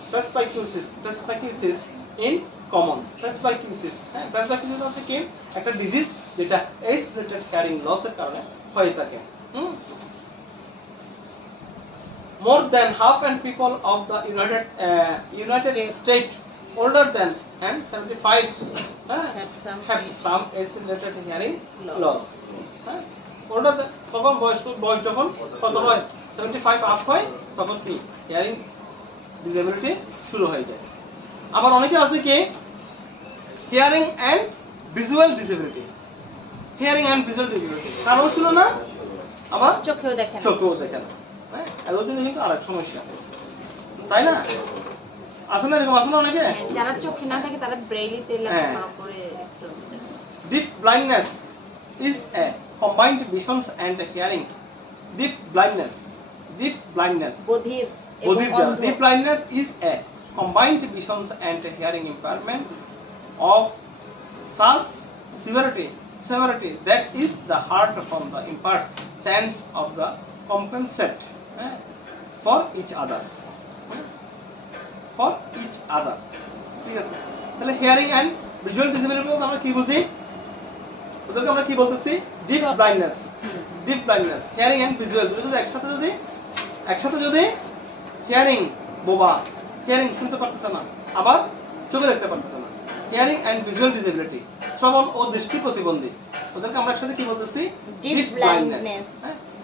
presbycusis in common. Presbycusis হচ্ছে কি? একটা ডিজিজ যেটা এজ রিলেটেড হিয়ারিং লসের কারণে হয়ে থাকে। More than half and people of the United States older than 75 have some age-related hearing loss. Older than তখন বয়স যখন কত হয়? 75 আপ হয়, তখন কি হিয়ারিং ডিসেবিলিটি শুরু হয়ে যায়। আবার অনেকে আছে কি hearing and visual disability. Hearing and visual disability কারণ শুনো না, আবার চোখেও দেখে না। হ্যাঁ, এতদিন কিন্তু আরেক সমস্যা, তাই না? আছে না এরকম? আছে না অনেকে যারা চোখে না থাকে তারা ব্রেইলিতে লেখাপড়া করে। Deaf blindness is a combined vision and hearing. Deaf blindness বধির Deaf blindness is a combined vision and hearing impairment of such severity that is the heart from the impaired sense of the compensate for each other. ঠিক আছে? তাহলে hearing and visual disability বলতে আমরা কি বুঝি? ওদেরকে আমরা কি বলতেছি? Deaf blindness, hearing and visual যদি একসাথে যদি হিয়ারিং বোবা, হিয়ারিং শুনতে পারতেছে না, আবার চোখে দেখতে পারতেছে না, হিয়ারিং এন্ড ভিজুয়াল ডিসেবিলিটি, শ্রবণ ও দৃষ্টি প্রতিবন্ধী, ওদেরকে আমরা একসাথে কি বলতেছি? Deaf blindness.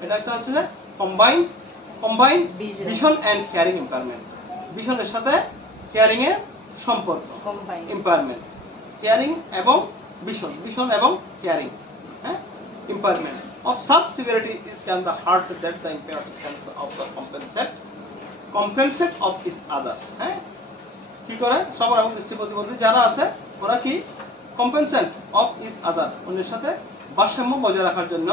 এটা একটা হচ্ছে যে combined vision and hearing impairment. ভিশনের সাথে হিয়ারিং এর সম্পর্ক, ইম্পায়ারমেন্ট, হিয়ারিং এবং ভিশন এবং হিয়ারিং, হ্যাঁ, impairment of such severity is can the heart that the impaired sense of the compensate of each other. হ্যাঁ, কি করে? শ্রবণ এবং দৃষ্টি প্রতিবন্ধী যারা আছে ওরা কি কম্পেনসেট অফ ইচ আদার, অন্যের সাথে ভারসাম্য বজায় রাখার জন্য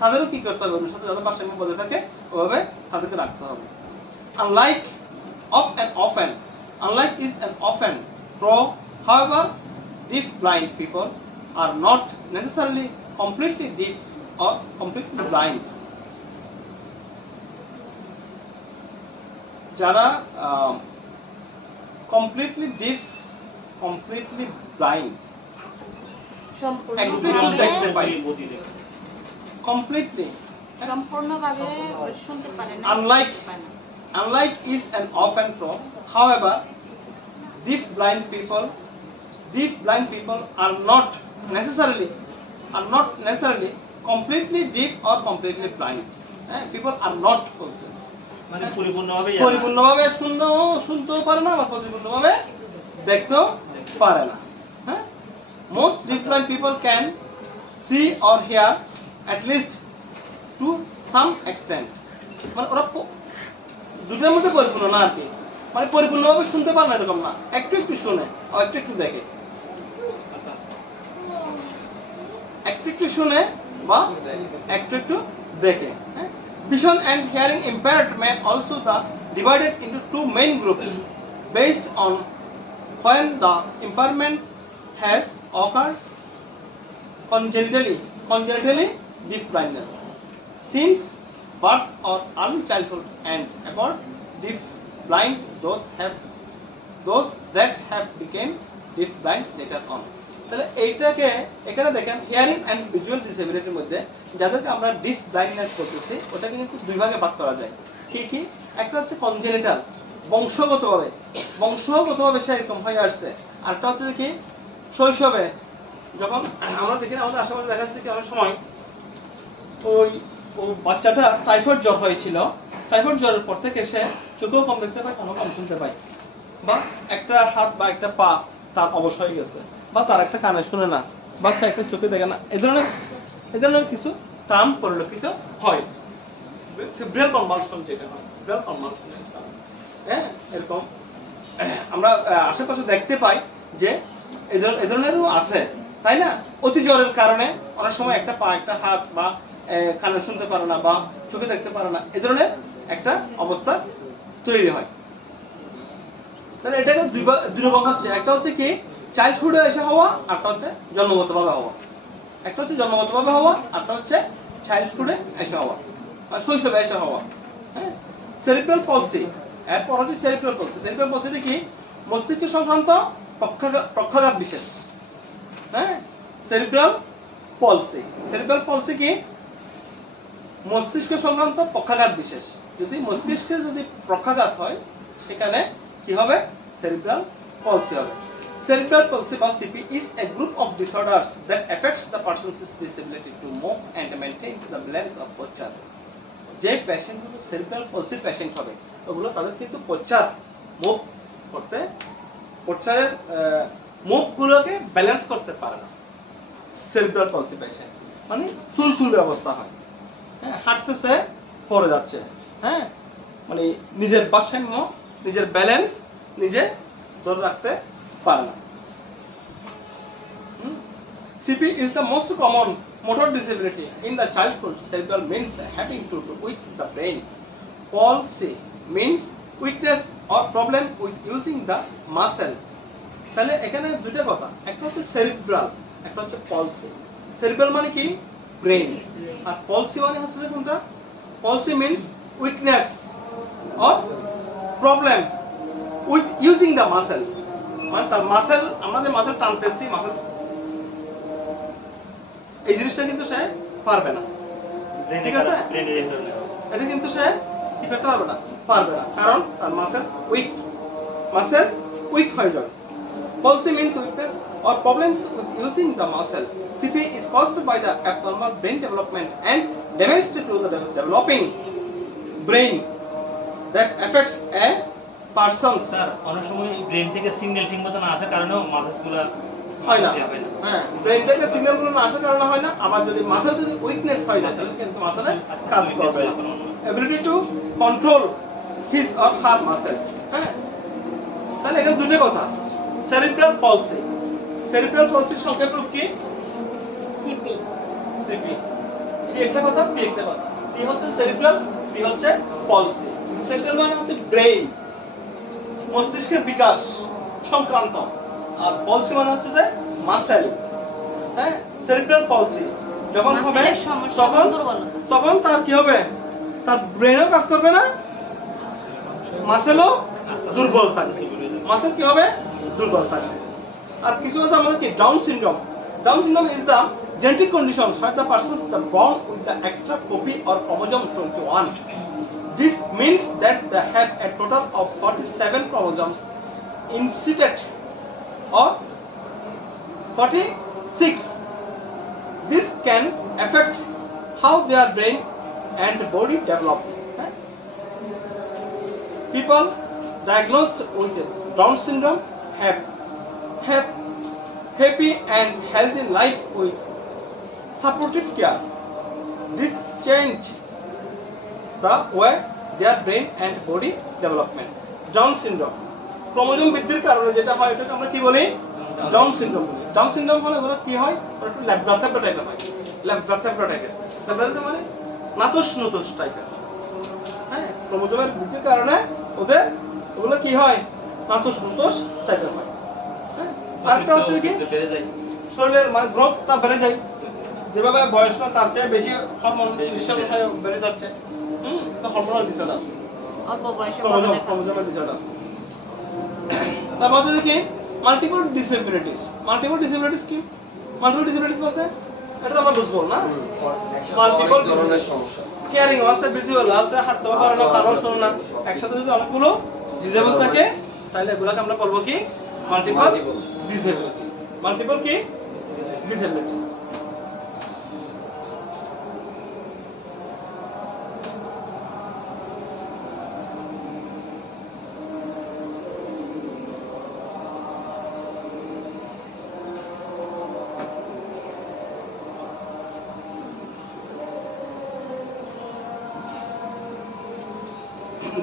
তাদেরও কি করতে হবে? অন্যের সাথে যাতে ভারসাম্য বজায় থাকে ওভাবে তাদেরকে রাখতে হবে। Unlike is an often true, however, deaf blind people are not necessarily completely deaf or completely blind. যারা completely deaf, completely blind, সম্পূর্ণভাবে শুনতে পারে না, unlike is an often true, however, deaf blind people are not necessarily completely deaf or completely blind. People are not also মানে পরিপূর্ণভাবে শুনতেও পারে না, আবার পরিপূর্ণভাবে দেখতেও পারে না। হ্যাঁ, most deaf blind people can see or hear at least to some extent. মানে ওরা দুটোর মধ্যে পরিপূর্ণ না আর কি, মানে পরিপূর্ণভাবে শুনতে পারে না এরকম না, একটু শুনে আর একটু দেখে, একটু শুনে বা একটু দেখে। Vision and hearing impaired may also be divided into two main groups based on when the impairment has occurred: congenitally deaf blindness since birth or early childhood, and about deaf blind those that have become deaf blind later on. তাহলে এইটাকে এখানে দেখেন hearing and visual ডিসেবিলিটির মধ্যে যাদেরকে আমরা ডিফ blindness করতেছি ওটাকে কিন্তু দুই ভাগে ভাগ করা যায়। কি কি? একটা হচ্ছে কনজেনিটাল, বংশগতভাবে সে এরকম হয়ে আসছে। আরেকটা হচ্ছে কি শৈশবে, যখন আমরা দেখি আমাদের আশেপাশে দেখা যাচ্ছে কি অনেক সময় ওই বাচ্চাটা টাইফয়েড জ্বর হয়েছিল, টাইফয়েড জ্বরের পর থেকে সে চোখেও কম দেখতে পায়, কানও কম শুনতে পায়, বা একটা হাত বা একটা পা তার অবশ হয়ে গেছে, বা তার একটা কানে শুনে না, বা সে একটা চোখে দেখে না, এ ধরনের কিছু টার্ম পরিলক্ষিত হয়। ফেব্রিয়াল কনভালশন যেটা হয়, ফেব্রিয়াল কনভালশন, হ্যাঁ, এরকম আমরা আশেপাশে দেখতে পাই যে এ ধরনেরও আছে, তাই না? অতি জ্বরের কারণে অনেক সময় একটা পা একটা হাত বা কানে শুনতে পারে না বা চোখে দেখতে পারে না, এ ধরনের একটা অবস্থা তৈরি হয়। তাহলে এটাকে দুই রকম হচ্ছে, একটা হচ্ছে কি চাইল্ডহুডে এসে হওয়া, আরটা হচ্ছে জন্মগতভাবে হওয়া। একটা হচ্ছে জন্মগতভাবে হওয়া, আরটা হচ্ছে চাইল্ডহুডে এসে হওয়া, মানে শৈশবে এসে হওয়া। হ্যাঁ, সেরিব্রাল পলসি, এরপর হচ্ছে সেরিব্রাল পলসি। সেরিব্রাল পলসিটা কি? মস্তিষ্ক সংক্রান্ত পক্ষাঘাত বিশেষ। হ্যাঁ, সেরিব্রাল পলসি, সেরিব্রাল পলসি কি? মস্তিষ্ক সংক্রান্ত পক্ষাঘাত বিশেষ। যদি মস্তিষ্কে যদি পক্ষাঘাত হয় সেখানে কি হবে? সেরিব্রাল পলসি হবে। Cerebral palsy বা CP is a group of disorders that affects the person's disability to move and maintain the balance of posture. যে পেশেন্টগুলো সেরিব্রাল পলসির পেশেন্ট হবে ওগুলো তাদের কিন্তু মুভ করতে, পোস্চারের মুভগুলোকে ব্যালেন্স করতে পারে না। সেরিব্রাল পলসি পেশেন্ট মানে তুলতুলে অবস্থা হয়, হ্যাঁ, হাঁটতেছে পড়ে যাচ্ছে, হ্যাঁ, মানে নিজের ভারসাম্য, নিজের ব্যালেন্স নিজে ধরে রাখতে পারে না। CP is the most common motor disability in the childhood. Cerebral means having to do with the brain. Palsy means weakness or problem with using the muscle. তাহলে এখানে দুটো কথা, একটা হচ্ছে সেরিব্রাল, একটা হচ্ছে পলসি। সেরিব্রাল মানে কি? ব্রেন, আর পলসি মানে হচ্ছে যে কোনটা? পলসি means weakness or problem with using the muscle. মানে তার মাসেল, আমরা যে মাসেল টানতেছি, মাসেল এই জিনিসটা কিন্তু সে পারবে না, ঠিক আছে? এটা কিন্তু সে কি করতে পারবে না, কারণ তার মাসেল উইক হয়ে যাবে। Palsy means weakness or problems with using the muscle. CP is caused by the abnormal brain development and damage to the developing brain that affects a person. Sir অনেক সময় ব্রেন থেকে signal ঠিকমতো না আসার কারণেও মাসেলসগুলো হয় না। হ্যাঁ, ব্রেন থেকে সিগন্যালগুলো না আসার কারণে হয় না। আবার যদি মাসেল যদি উইকনেস হয় যায় তাহলে কিন্তু মাসেলে কাজ করবে না। Ability to control his or her muscles. হ্যাঁ, তাহলে এখানে দুটো কথা, সেরিব্রাল পলসি, সেরিব্রাল পলসির সংক্ষেপ রূপ কি? সিপি। সি একটা কথা, পি একটা কথা। সি হচ্ছে সেরিব্রাল, পি হচ্ছে পলসি। সেরিব্রাল মানে হচ্ছে ব্রেইন, মস্তিষ্কের বিকাশ সংক্রান্ত, আর পলসি মানে হচ্ছে যে মাসেল। হ্যাঁ, সেরিব্রাল পলসি যখন হবে তখন তার কি হবে? তার ব্রেনও কাজ করবে না, মাসেলও দুর্বল থাকবে। মাসেল কি হবে? দুর্বল থাকবে। আর কিছু আছে আমাদের কি down syndrome. Down syndrome is the genetic conditions where the persons are born with the extra copy or chromosome 21. This means that they have a total of 47 chromosomes inserted or 46. This can affect how their brain and body develop. People diagnosed with Down syndrome have happy and healthy life with supportive care. This change the way their brain and body development. Down syndrome chromosome বৃদ্ধির কারণে যেটা হয় এটাকে আমরা কি বলি? Down syndrome বলি। Down syndrome হলে ওরা কি হয়? ওরা একটু ল্যাবরাথেব্রা টাইপের হয়। ল্যাবরাথেব্রা মানে নাতস নতস টাইপের। হ্যাঁ, ক্রোমোজোমের বৃদ্ধির কারণে ওদের ওগুলো কি হয়? নাতস নতস টাইপের হয়। হ্যাঁ, আরেকটা হচ্ছে কি শরীরের মানে গ্রোথটা বেড়ে যায়, যেভাবে বয়স না তার চেয়ে বেশি হরমোন নিঃসরণ হয়ে বেড়ে যাচ্ছে। তো হরমোনাল ডিসঅর্ডার, অল্প বয়সে ক্রোমোজোমের ডিসঅর্ডার। তারপর হচ্ছে কি মাল্টিপল ডিসএবিলিটিস কি? মাল্টিপল ডিসএবিলিটিস বলতে এটা তো আমরা বুঝবো না। মাল্টিপল ধরনের সমস্যা, হিয়ারিং আছে, ভিজুয়াল আছে, হাঁটতে পারে না, কারণ শোনে না, একসাথে যদি অনেকগুলো ডিসেবল থাকে তাহলে এগুলোকে আমরা বলবো কি? Multiple disability. মাল্টিপল কি? ডিসএবিলিটি।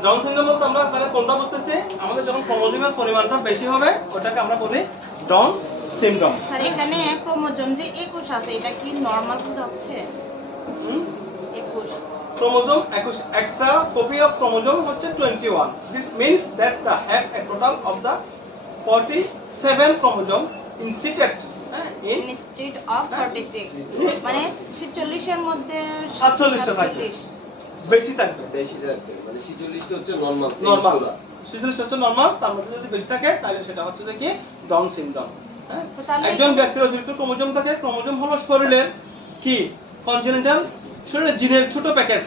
ডাউন সিনড্রোম বলতে আমরা তাহলে কোনটা বুঝতেছি? আমাদের যখন ক্রোমোজোমের পরিমাণটা বেশি হবে ওটাকে আমরা বলি ডাউন সিনড্রোম। স্যার এখানে ক্রোমোজোম যে 21 আছে এটা কি নরমাল বোঝাচ্ছে? 21 chromosome 21, extra copy of chromosome হচ্ছে 21. This means that the have a total of the 47 chromosome inserted instead of 46 মানে 46 এর মধ্যে 47 টা থাকবে, বেশি থাকবে। বেশি থাকবে মানে 46 টা হচ্ছে নরমাল। 46 হচ্ছে নরমাল, তার মধ্যে যদি বেশি থাকে তাহলে সেটা হচ্ছে যে কি? Down syndrome. হ্যাঁ, তো তাহলে একজন ব্যক্তির অতিরিক্ত ক্রোমোজোম থাকে। ক্রোমোজোম হলো শরীরের কি? কনজেনিটাল, শরীরের জিনের ছোট প্যাকেজ।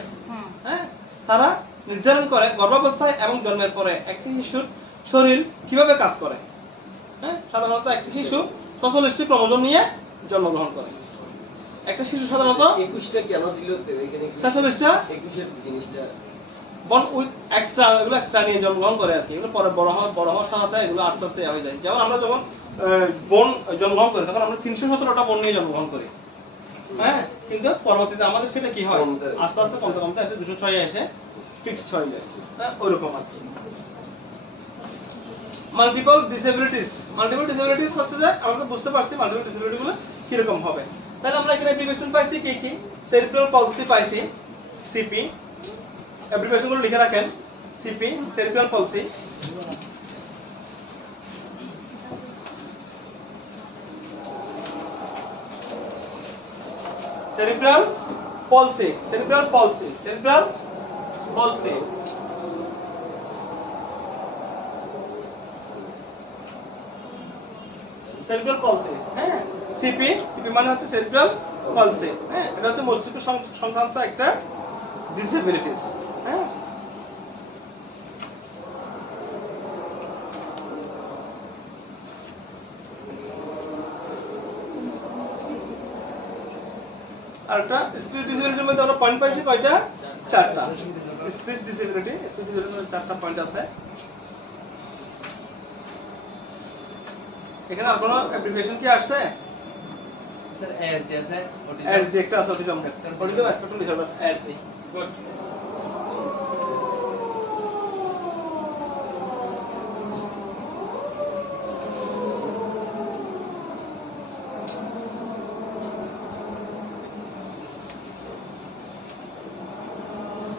হ্যাঁ, তারা নির্ধারণ করে গর্ভাবস্থায় এবং জন্মের পরে একটি শিশুর শরীর কিভাবে কাজ করে। হ্যাঁ, সাধারণত একটি শিশু 46টি ক্রোমোজোম নিয়ে জন্মগ্রহণ করে। একটা শিশু সাধারণত 21টা কেন দিল এখানে? 46টা 21 এর জিনিসটা বন উইথ এক্সট্রা, এগুলো এক্সট্রা নিয়ে জন্মগ্রহণ করে আর কি। এগুলো পরে বড় হওয়ার সাথে এগুলো আস্তে আস্তে হয়ে যায়। যেমন আমরা যখন বোন জন্মগ্রহণ করি তখন আমরা 317টা বোন নিয়ে জন্মগ্রহণ করি। হ্যাঁ, কিন্তু পরবর্তীতে আমাদের সেটা কি হয়? আস্তে আস্তে কমতে কমতে 206 এসে ফিক্সড হয়ে যায়। হ্যাঁ, ওইরকম আর কি। মাল্টিপল ডিসএবিলিটিস হচ্ছে যে আমরা বুঝতে পারছি মাল্টিপল ডিসএবিলিটি গুলো কি রকম হবে। তাহলে আমরা এখানে অ্যাব্রিভিয়েশন পাইছি কি কি? সেরিব্রাল পলসি পাইছি, সিপি। অ্যাব্রিভিয়েশন গুলো লিখে রাখেন, CP, cerebral palsy. Cerebral palsy. Cerebral পলসি। হ্যাঁ, সিপি মানে হচ্ছে সেরিব্রাল পলসি। হ্যাঁ, এটা হচ্ছে মস্তিষ্ক সংক্রান্ত একটা ডিসএবিলিটিস। হ্যাঁ, আর একটা স্পিচ ডিসএবিলিটির মধ্যে আমরা পয়েন্ট পাইছি কয়টা? 4টা। স্পিচ ডিসএবিলিটির মধ্যে 4টা পয়েন্ট আছে। এখানে আর কোনো অ্যাপ্লিকেশন কি আসছে? স্যার এসডি আছে, এসডি একটা আছে, autism spectrum disorder, SD. Good.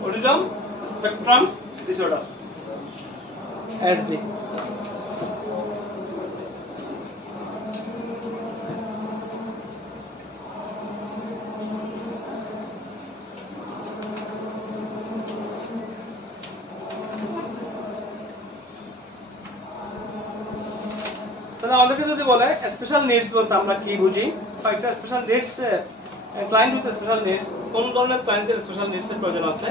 Autism spectrum disorder, SD. আমাদেরকে যদি বলে স্পেশাল নিডস বলতে আমরা কি বুঝি? কয়েকটা special needs, client with special needs, কোন ধরনের ক্লায়েন্টের স্পেশাল নিডস এর প্রয়োজন আছে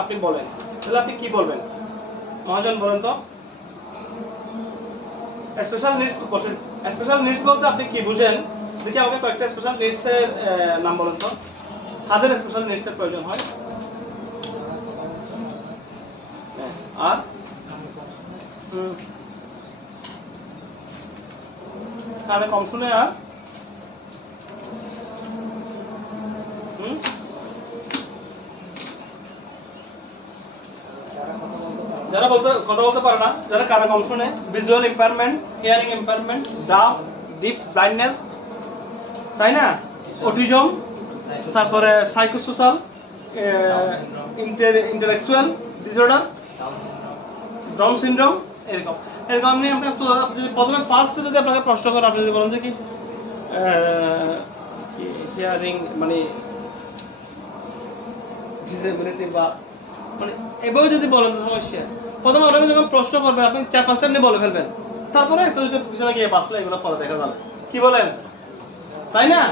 আপনি বলেন। তাহলে আপনি কি বলবেন? মহাজন বলেন তো। স্পেশাল নিডস বলতে আপনি কি বুঝেন? দেখি আমাকে কয়েকটা স্পেশাল নিডস এর নাম বলেন তো। কাদের স্পেশাল নিডস এর প্রয়োজন হয়? আর কানে কম শুনে, আর যারা কথা বলতে পারে না, যারা কানে কম শুনে, visual impairment, hearing impairment, deaf, deaf, blindness, তাই না? অটিজম, তারপরে psychosocial, intellectual disorder, Down syndrome, এরকম নিয়ে আপনি যদি প্রথমে ফার্স্টে যদি আপনাকে প্রশ্ন করেন, আপনি যদি বলেন যে কি হিয়ারিং মানে ডিসএবিলিটি বা মানে এভাবে যদি বলেন তো সমস্যা। প্রথমে আপনাকে যখন প্রশ্ন করবে আপনি 4-5টা নিয়ে বলে ফেলবেন, তারপরে একটু যদি পিছনে গিয়ে বাঁচলে এগুলো পরে দেখা যাবে, কি বলেন, তাই না?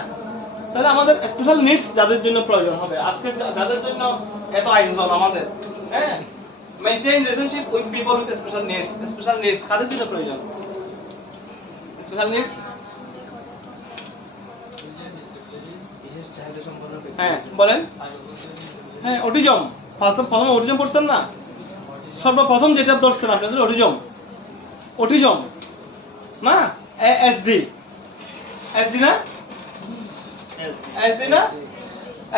তাহলে আমাদের স্পেশাল নিডস যাদের জন্য প্রয়োজন হবে, আজকে যাদের জন্য এত আয়োজন আমাদের, হ্যাঁ, maintain relationship with people with special needs কাদের জন্য প্রয়োজন? স্পেশাল নিডস, হ্যাঁ বলেন, হ্যাঁ অটিজম, প্রথম অটিজম পড়ছেন না, সর্বপ্রথম যেটা ধরছেন আপনাদের অটিজম না, এসডি না,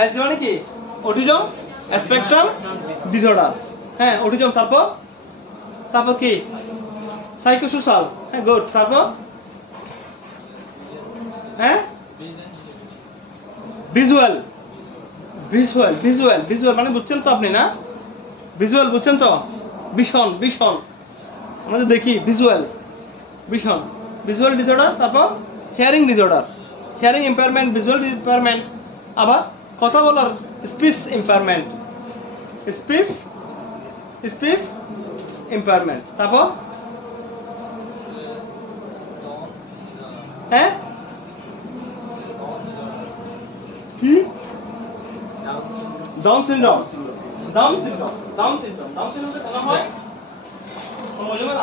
এসডি মানে কি? অটিজম স্পেকট্রাম ডিসঅর্ডার, হ্যাঁ অটিজম। তারপর কি? সাইকোসোশ্যাল, হ্যাঁ গুড। তারপর হ্যাঁ ভিজুয়াল মানে বুঝছেন তো আপনি না? ভিজুয়াল বুঝছেন তো? ভীষণ আমরা দেখি ভিজুয়াল ডিসঅর্ডার। তারপর hearing disorder, hearing impairment, visual impairment, আবার কথা বলার স্পিচ ইম্পেয়ারমেন্ট, তারপর হ্যাঁ কি? ডাউন সিনড্রোম কেন হয়? ক্রোমোজোমের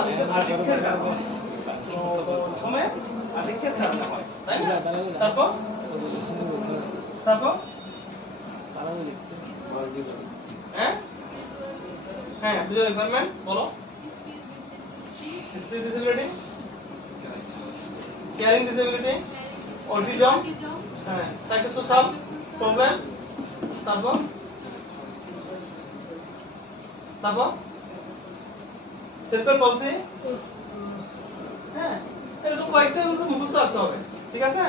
আধিক্যের কারণে হয়, তাই না? তারপর হ্যাঁ ভিজুয়াল ইম্পেয়ারমেন্ট, বলো। Speech disability, hearing disability, autism, হ্যাঁ সাইকোসোশ্যাল প্রবলেম, তারপর সেরিব্রাল পলসি, হ্যাঁ এরকম কয়েকটা মুখস্থ রাখতে হবে, ঠিক আছে?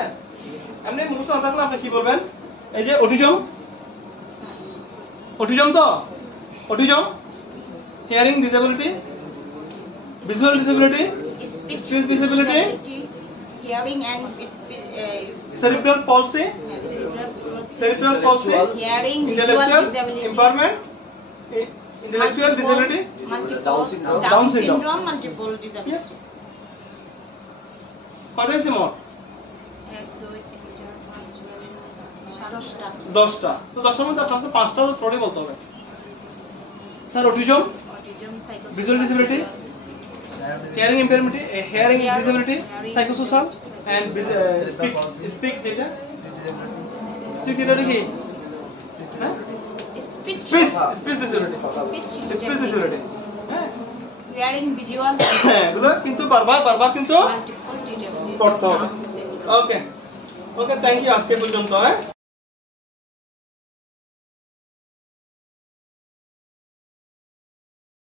এমনি মুখস্থ না থাকলে আপনি কি বলবেন? এই যে অটিজম তো, autism, hearing disability, visual disability, speech disability, hearing and cerebral palsy, hearing, intellectual visual disability, impairment, intellectual disability, Down syndrome, multiple disability. yes. কয়টা আছে মোট? 1 2 3 4 5 6 10টা। তো 10টার মধ্যে আপনাদের 5টা তো টোটালি বলতে হবে। Sir autism, visual disability, hearing impairment, hearing disability, psychosocial and speech যেটা কি? হ্যাঁ speech disability, হ্যাঁ hearing, visual, এগুলো কিন্তু বারবার কিন্তু multiple disability. করতে হবে। ওকে থ্যাংক ইউ, আজকে পর্যন্ত। হ্যাঁ।